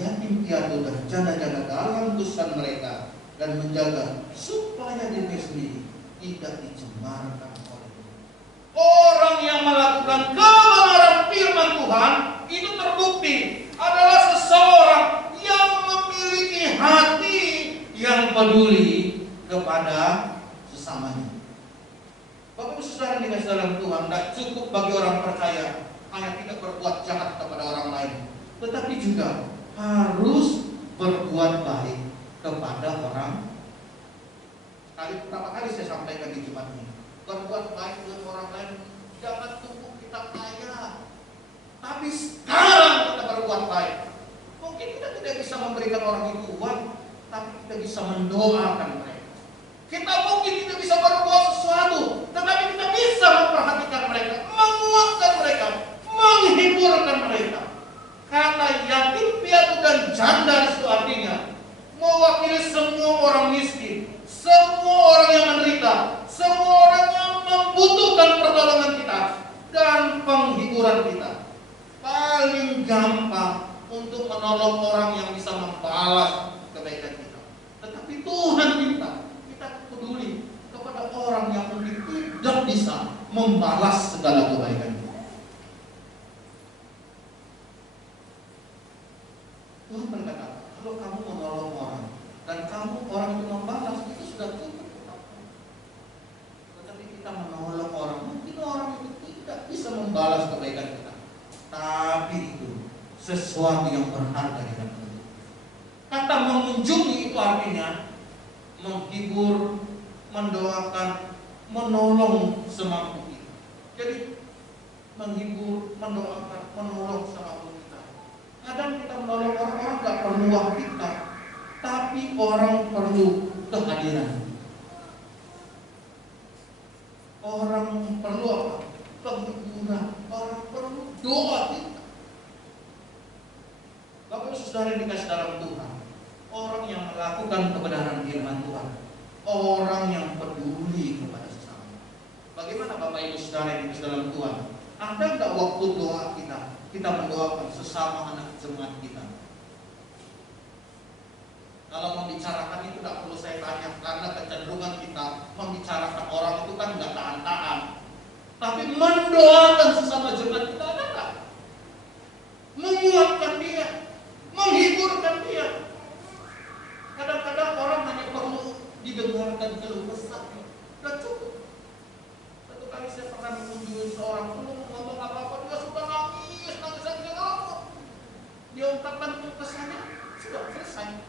yatim piatu dan janda-janda dalam dusan mereka, dan menjaga supaya diri sendiri tidak dicemarkan oleh Tuhan. Orang yang melakukan kebenaran firman Tuhan itu terbukti adalah seseorang yang memiliki hati yang peduli kepada sesamanya. Bapak Saudara yang dikasih dalam Tuhan, tidak cukup bagi orang percaya hanya tidak berbuat jahat kepada orang lain, tetapi juga harus berbuat baik kepada orang. Berapa kali saya sampaikan di Jumat ini, berbuat baik dengan orang lain jangan tunggu kita kaya, tapi sekarang kita berbuat baik. Mungkin kita tidak bisa memberikan orang itu uang, tapi kita bisa mendoakan mereka. Kita mungkin tidak bisa berbuat sesuatu, tetapi kita bisa memperhatikan mereka, menguatkan mereka, menghiburkan mereka. Kata yatim piatu dan janda itu artinya mewakili semua orang miskin, semua orang yang menderita, semua orang yang membutuhkan pertolongan kita dan penghiburan kita. Paling gampang untuk menolong orang yang bisa membalas kebaikan kita. Tetapi Tuhan minta orang yang mungkin tidak bisa membalas segala kebaikan kita. Tuhan berkata, kalau kamu menolong orang dan orang itu membalas, itu sudah cukup. Tetapi kita menolong orang, mungkin orang itu tidak bisa membalas kebaikan kita, tapi itu sesuatu yang berharga di dalam hidup. Kata mengunjungi itu artinya menghibur, mendoakan, menolong semampu kita. Jadi menghibur, mendoakan, menolong semampu kita. Kadang kita menolong orang gak perlu uang kita, tapi orang perlu kehadiran. Orang perlu apa? Penghiburan. Orang perlu doa kita. Bapak Saudara yang dikasih dalam Tuhan, orang yang melakukan kebenaran firman Tuhan, orang yang peduli kepada sesama. Bagaimana Bapak Ibu Saudara yang dikasih dalam Tuhan? Ada nggak waktu doa kita mendoakan sesama anak jemaat kita? Kalau membicarakan itu tidak perlu saya tanya, karena kecenderungan kita membicarakan orang itu kan nggak tahan-tahan. Tapi mendoakan sesama jemaat kita ada nggak? Menguatkan dia, menghiburkan dia. Kadang-kadang orang hanya perlu didengarkan keluh kesahnya, sudah cukup. Satu kali saya pernah mengunjungi seorang, belum ngomong apa-apa, dia sudah nangis apa. Dia ungkapkan keluh kesahnya, sudah selesai.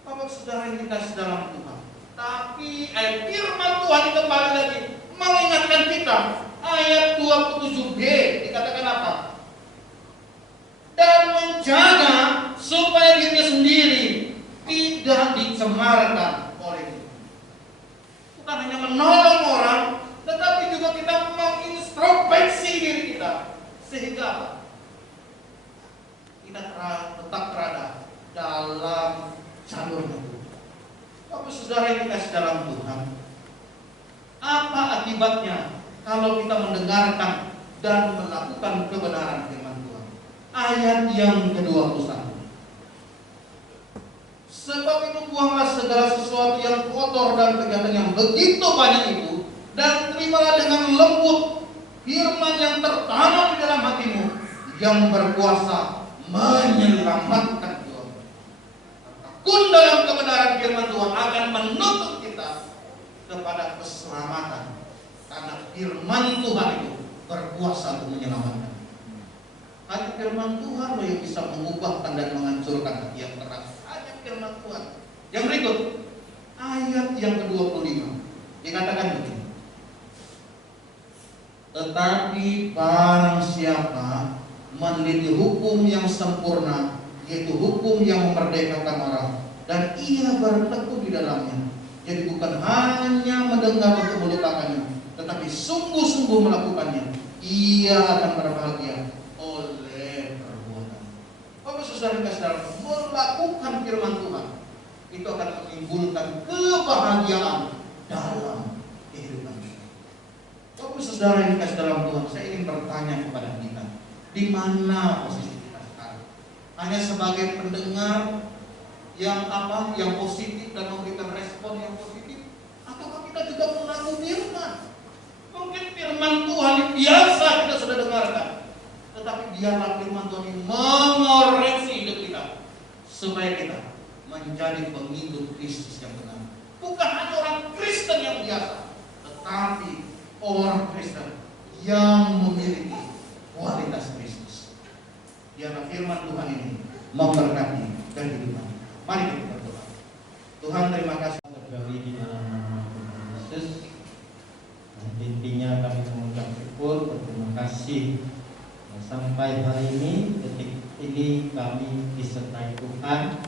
Bapak Saudara yang dikasih dalam Tuhan, tapi firman Tuhan kembali lagi mengingatkan kita. Ayat 27b dikatakan apa? Dan menjaga supaya dirinya sendiri tidak dicemarkan oleh itu. Bukan hanya menolong orang, tetapi juga kita mengintrospeksi diri kita, sehingga kita tetap berada dalam jalur itu. Bapak Saudara yang dikasih dalam Tuhan, apa akibatnya kalau kita mendengarkan dan melakukan kebenaran firman Tuhan? Ayat yang ke-21. Sebab itu buanglah segala sesuatu yang kotor dan kegiatan yang begitu banyak itu, dan terimalah dengan lembut firman yang tertanam di dalam hatimu, yang berkuasa menyelamatkan jiwa. Tekun dalam kebenaran firman Tuhan akan menuntut kita kepada keselamatan, karena firman Tuhan itu berkuasa untuk menyelamatkan. Hanya firman Tuhan yang bisa mengubahkan dan menghancurkan hati yang keras. Hanya firman Tuhan. Yang berikut, ayat yang ke-25 dikatakan begini. Tetapi barang siapa meneliti hukum yang sempurna, yaitu hukum yang memerdekakan orang, dan ia bertekun di dalamnya, jadi bukan hanya mendengar untuk melupakannya, tetapi sungguh-sungguh melakukannya, ia akan berbahagia oleh perbuatan. Bapak Saudara kasih dalam melakukan firman Tuhan, itu akan menimbulkan kebahagiaan dalam kehidupan kita. Bapak Saudara yang kasih dalam Tuhan, saya ingin bertanya kepada kita, di mana posisi kita sekarang? Hanya sebagai pendengar yang positif dan memberikan respon yang positif, atau kita juga mengaku firman? Mungkin firman Tuhan yang biasa kita sudah dengarkan, tetapi biarlah firman Tuhan ini mengoreksi hidup kita, supaya kita menjadi pengikut Kristus yang benar. Bukan hanya orang Kristen yang biasa, tetapi orang Kristen yang memiliki kualitas Kristus. Biarlah firman Tuhan ini memberkati kehidupan. Mari kita berdoa. Tuhan, terima kasih tergali di dalam nama Tuhan Yesus. Intinya kami mengucap syukur, berterima kasih sampai hari ini, detik ini kami disertai Tuhan,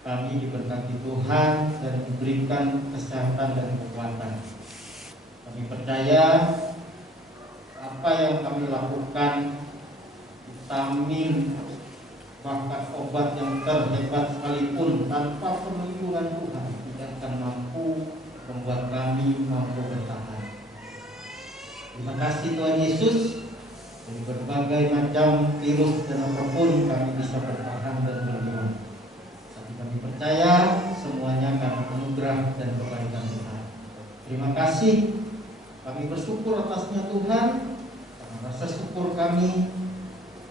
kami diberkati Tuhan dan diberikan kesehatan dan kekuatan. Kami percaya apa yang kami lakukan, vitamin bahkan obat yang terhebat sekalipun, tanpa perlindungan Tuhan tidak akan mampu membuat kami mampu bertahan. Terima kasih Tuhan Yesus. Dari berbagai macam virus dan apapun kami bisa bertahan dan berjuang. Tapi kami percaya semuanya karena anugerah dan kebaikan Tuhan. Terima kasih, kami bersyukur atasnya Tuhan. Karena rasa syukur kami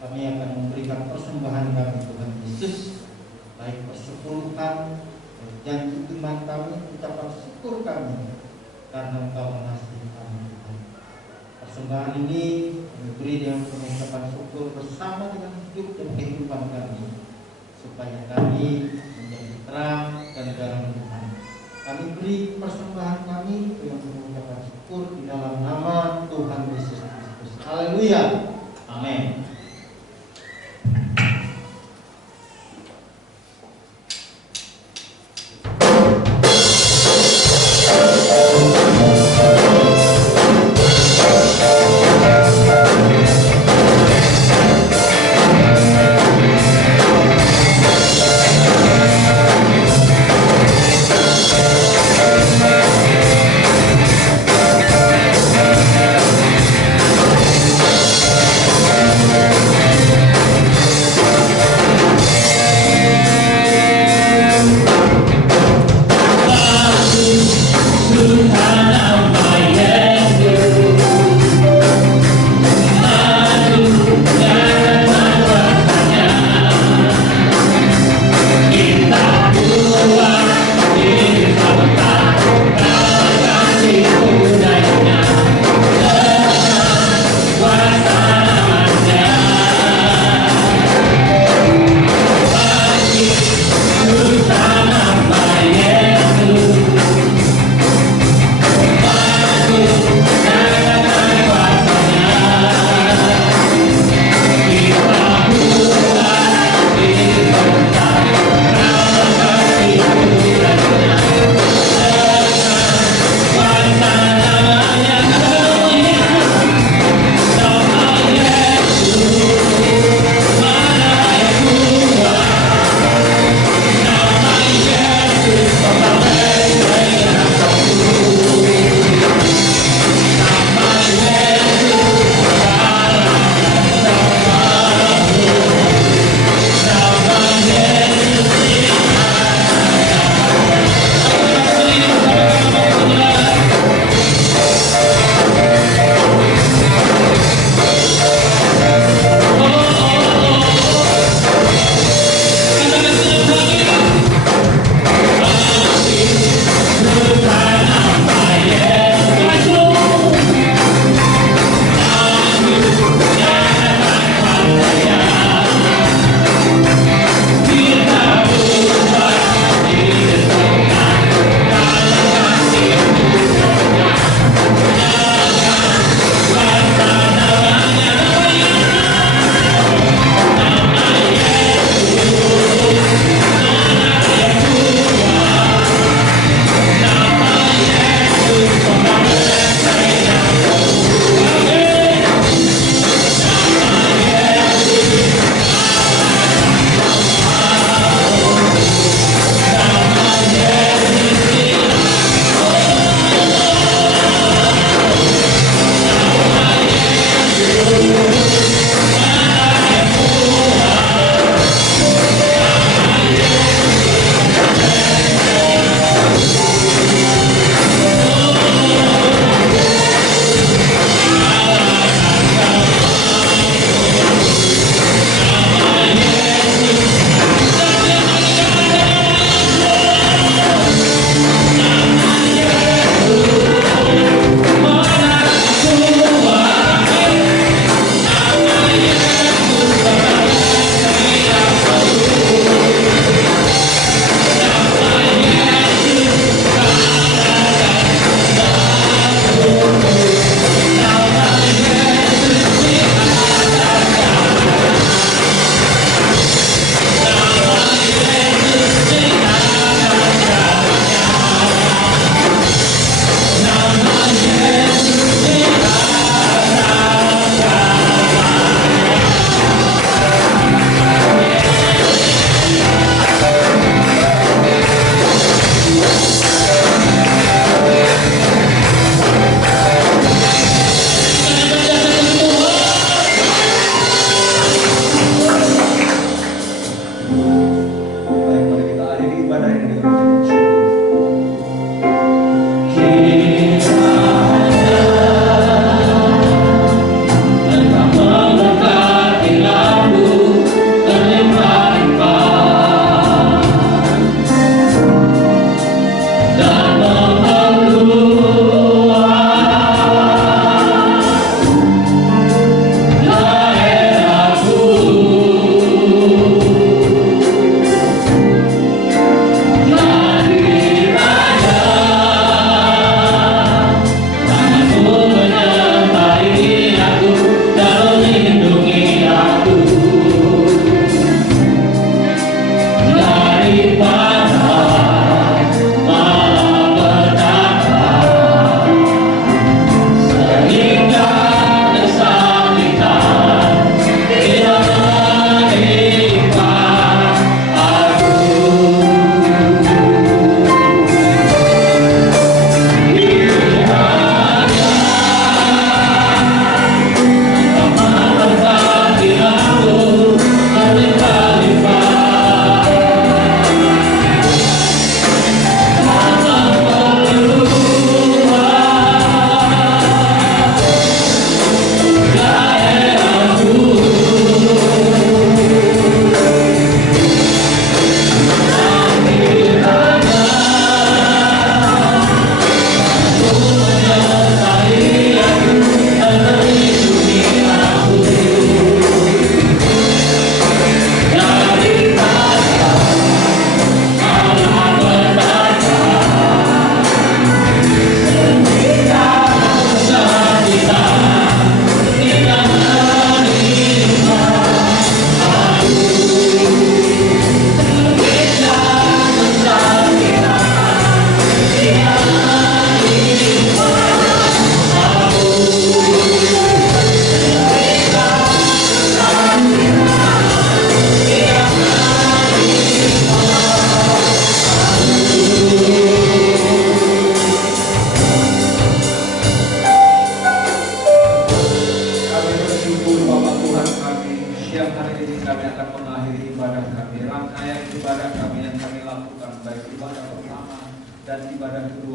akan memberikan persembahan kami Tuhan Yesus, baik persepuluhan, janji iman kami, ucapan syukur kami, karena Engkau mengasihi kami Tuhan. Persembahan ini kami beri dengan pengucapan syukur bersama dengan hidup dan kehidupan kami, supaya kami menjadi terang dan garam Tuhan. Kami beri persembahan kami dengan pengucapan syukur di dalam nama Tuhan Yesus Kristus. Haleluya. Amin.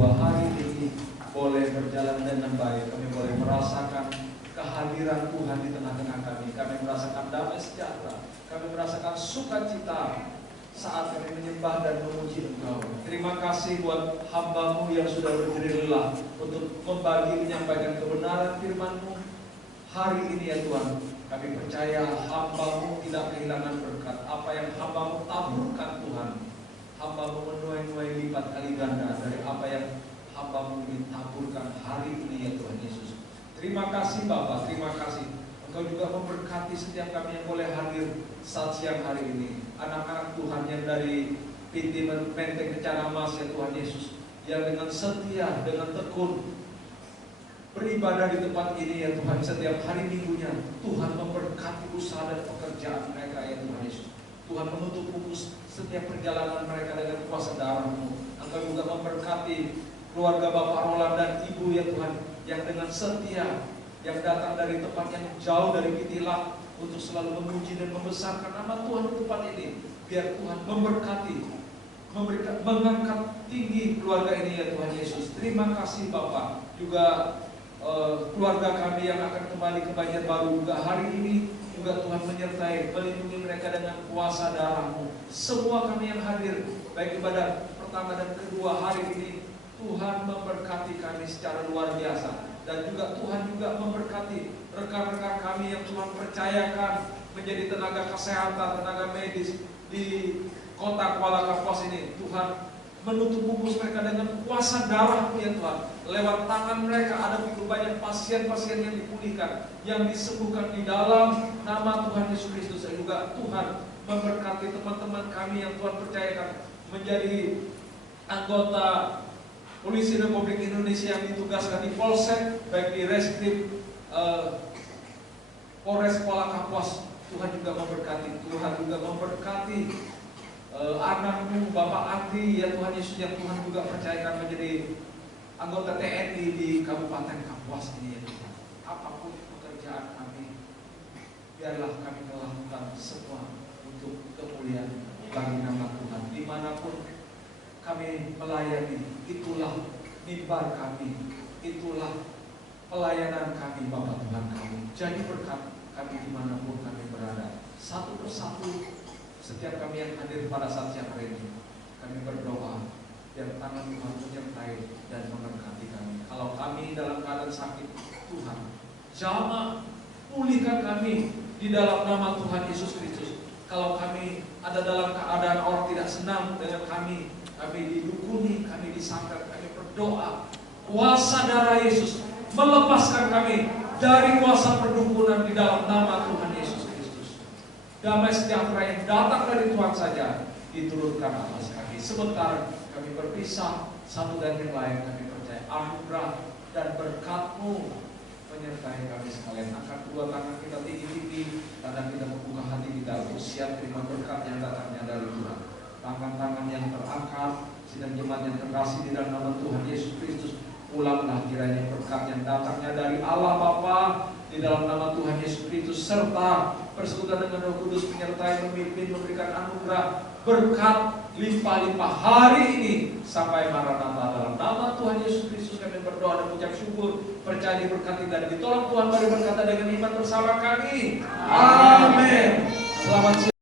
kedua hari ini boleh berjalan dengan baik. Kami boleh merasakan kehadiran Tuhan di tengah-tengah kami. Kami merasakan damai sejahtera. Kami merasakan sukacita saat kami menyembah dan memuji Engkau. Terima kasih buat hamba-Mu yang sudah berdiri lelah untuk membagi menyampaikan kebenaran firman-Mu hari ini ya Tuhan. Kami percaya hamba-Mu tidak kehilangan berkat. Apa yang hamba-Mu taburkan Tuhan, hamba-Mu menuai-nuai lipat kali ganda dari apa yang hamba-Mu ini taburkan hari ini ya Tuhan Yesus. Terima kasih Bapa, terima kasih. Engkau juga memberkati setiap kami yang boleh hadir saat siang hari ini. Anak-anak Tuhan yang dari PT Menteng Kencana Mas ya Tuhan Yesus, yang dengan setia, dengan tekun beribadah di tempat ini ya Tuhan setiap hari minggunya. Tuhan memberkati usaha dan pekerjaan mereka ya Tuhan Yesus. Tuhan menutup pupus setiap perjalanan mereka dengan kuasa darah-Mu. Engkau juga memberkati keluarga Bapak Roland dan Ibu ya Tuhan, yang dengan setia, yang datang dari tempat yang jauh dari Pitilak untuk selalu memuji dan membesarkan nama Tuhan di tempat ini. Biar Tuhan memberkati, mengangkat tinggi keluarga ini ya Tuhan Yesus. Terima kasih Bapak. Juga keluarga kami yang akan kembali ke Banjarbaru juga hari ini juga Tuhan menyertai, melindungi mereka dengan kuasa darah-Mu. Semua kami yang hadir, baik ibadah pertama dan kedua hari ini, Tuhan memberkati kami secara luar biasa. Dan juga Tuhan juga memberkati rekan-rekan kami yang Tuhan percayakan menjadi tenaga kesehatan, tenaga medis di kota Kuala Kapuas ini. Tuhan menutup pupus mereka dengan kuasa darah-Mu ya Tuhan. Lewat tangan mereka ada begitu banyak pasien-pasien yang dipulihkan, yang disembuhkan di dalam nama Tuhan Yesus Kristus. Dan juga Tuhan memberkati teman-teman kami yang Tuhan percayakan menjadi anggota Polisi Republik Indonesia yang ditugaskan di Polsek, baik di Reskrim Polres Kuala Kapuas. Tuhan juga memberkati. Tuhan juga memberkati anak-Mu Bapak Andri ya Tuhan Yesus, yang Tuhan juga percayakan menjadi anggota TNI di Kabupaten Kapuas ini ya Tuhan. Apapun pekerjaan kami, biarlah kami melakukan semua untuk kemuliaan bagi nama Tuhan. Dimanapun kami melayani, itulah mimbar kami, itulah pelayanan kami Bapak Tuhan kami. Jadi berkat kami dimanapun kami berada. Satu persatu setiap kami yang hadir pada saat siang hari ini, kami berdoa biar tangan Tuhan menyertai dan memberkati kami. Kalau kami dalam keadaan sakit, Tuhan jamah pulihkan kami di dalam nama Tuhan Yesus Kristus. Kalau kami ada dalam keadaan orang tidak senang dengan kami didukuni, kami disantet, kami berdoa. Kuasa darah Yesus melepaskan kami dari kuasa perdukunan di dalam nama Tuhan Yesus Kristus. Damai sejahtera yang datang dari Tuhan saja diturunkan atas kami. Sebentar kami berpisah satu dan yang lain, kami percaya anugerah dan berkat-Mu menyertai kami sekalian. Angkat kedua tangan kita tinggi-tinggi karena kita membuka hati kita untuk siap terima berkat yang datangnya dari Tuhan. Tangan-tangan yang terangkat, sidang jemaat yang terkasih di dalam nama Tuhan Yesus Kristus, pulanglah kiranya berkat yang datangnya dari Allah Bapa di dalam nama Tuhan Yesus Kristus, serta persekutuan dengan Roh Kudus menyertai, memimpin, memberikan anugerah berkat limpah-limpah hari ini sampai Maranatha. Dalam nama Tuhan Yesus Kristus kami berdoa dan mengucap syukur, percaya diberkati dan ditolong Tuhan. Mari berkata dengan iman bersama kami. Amin. Selamat siang.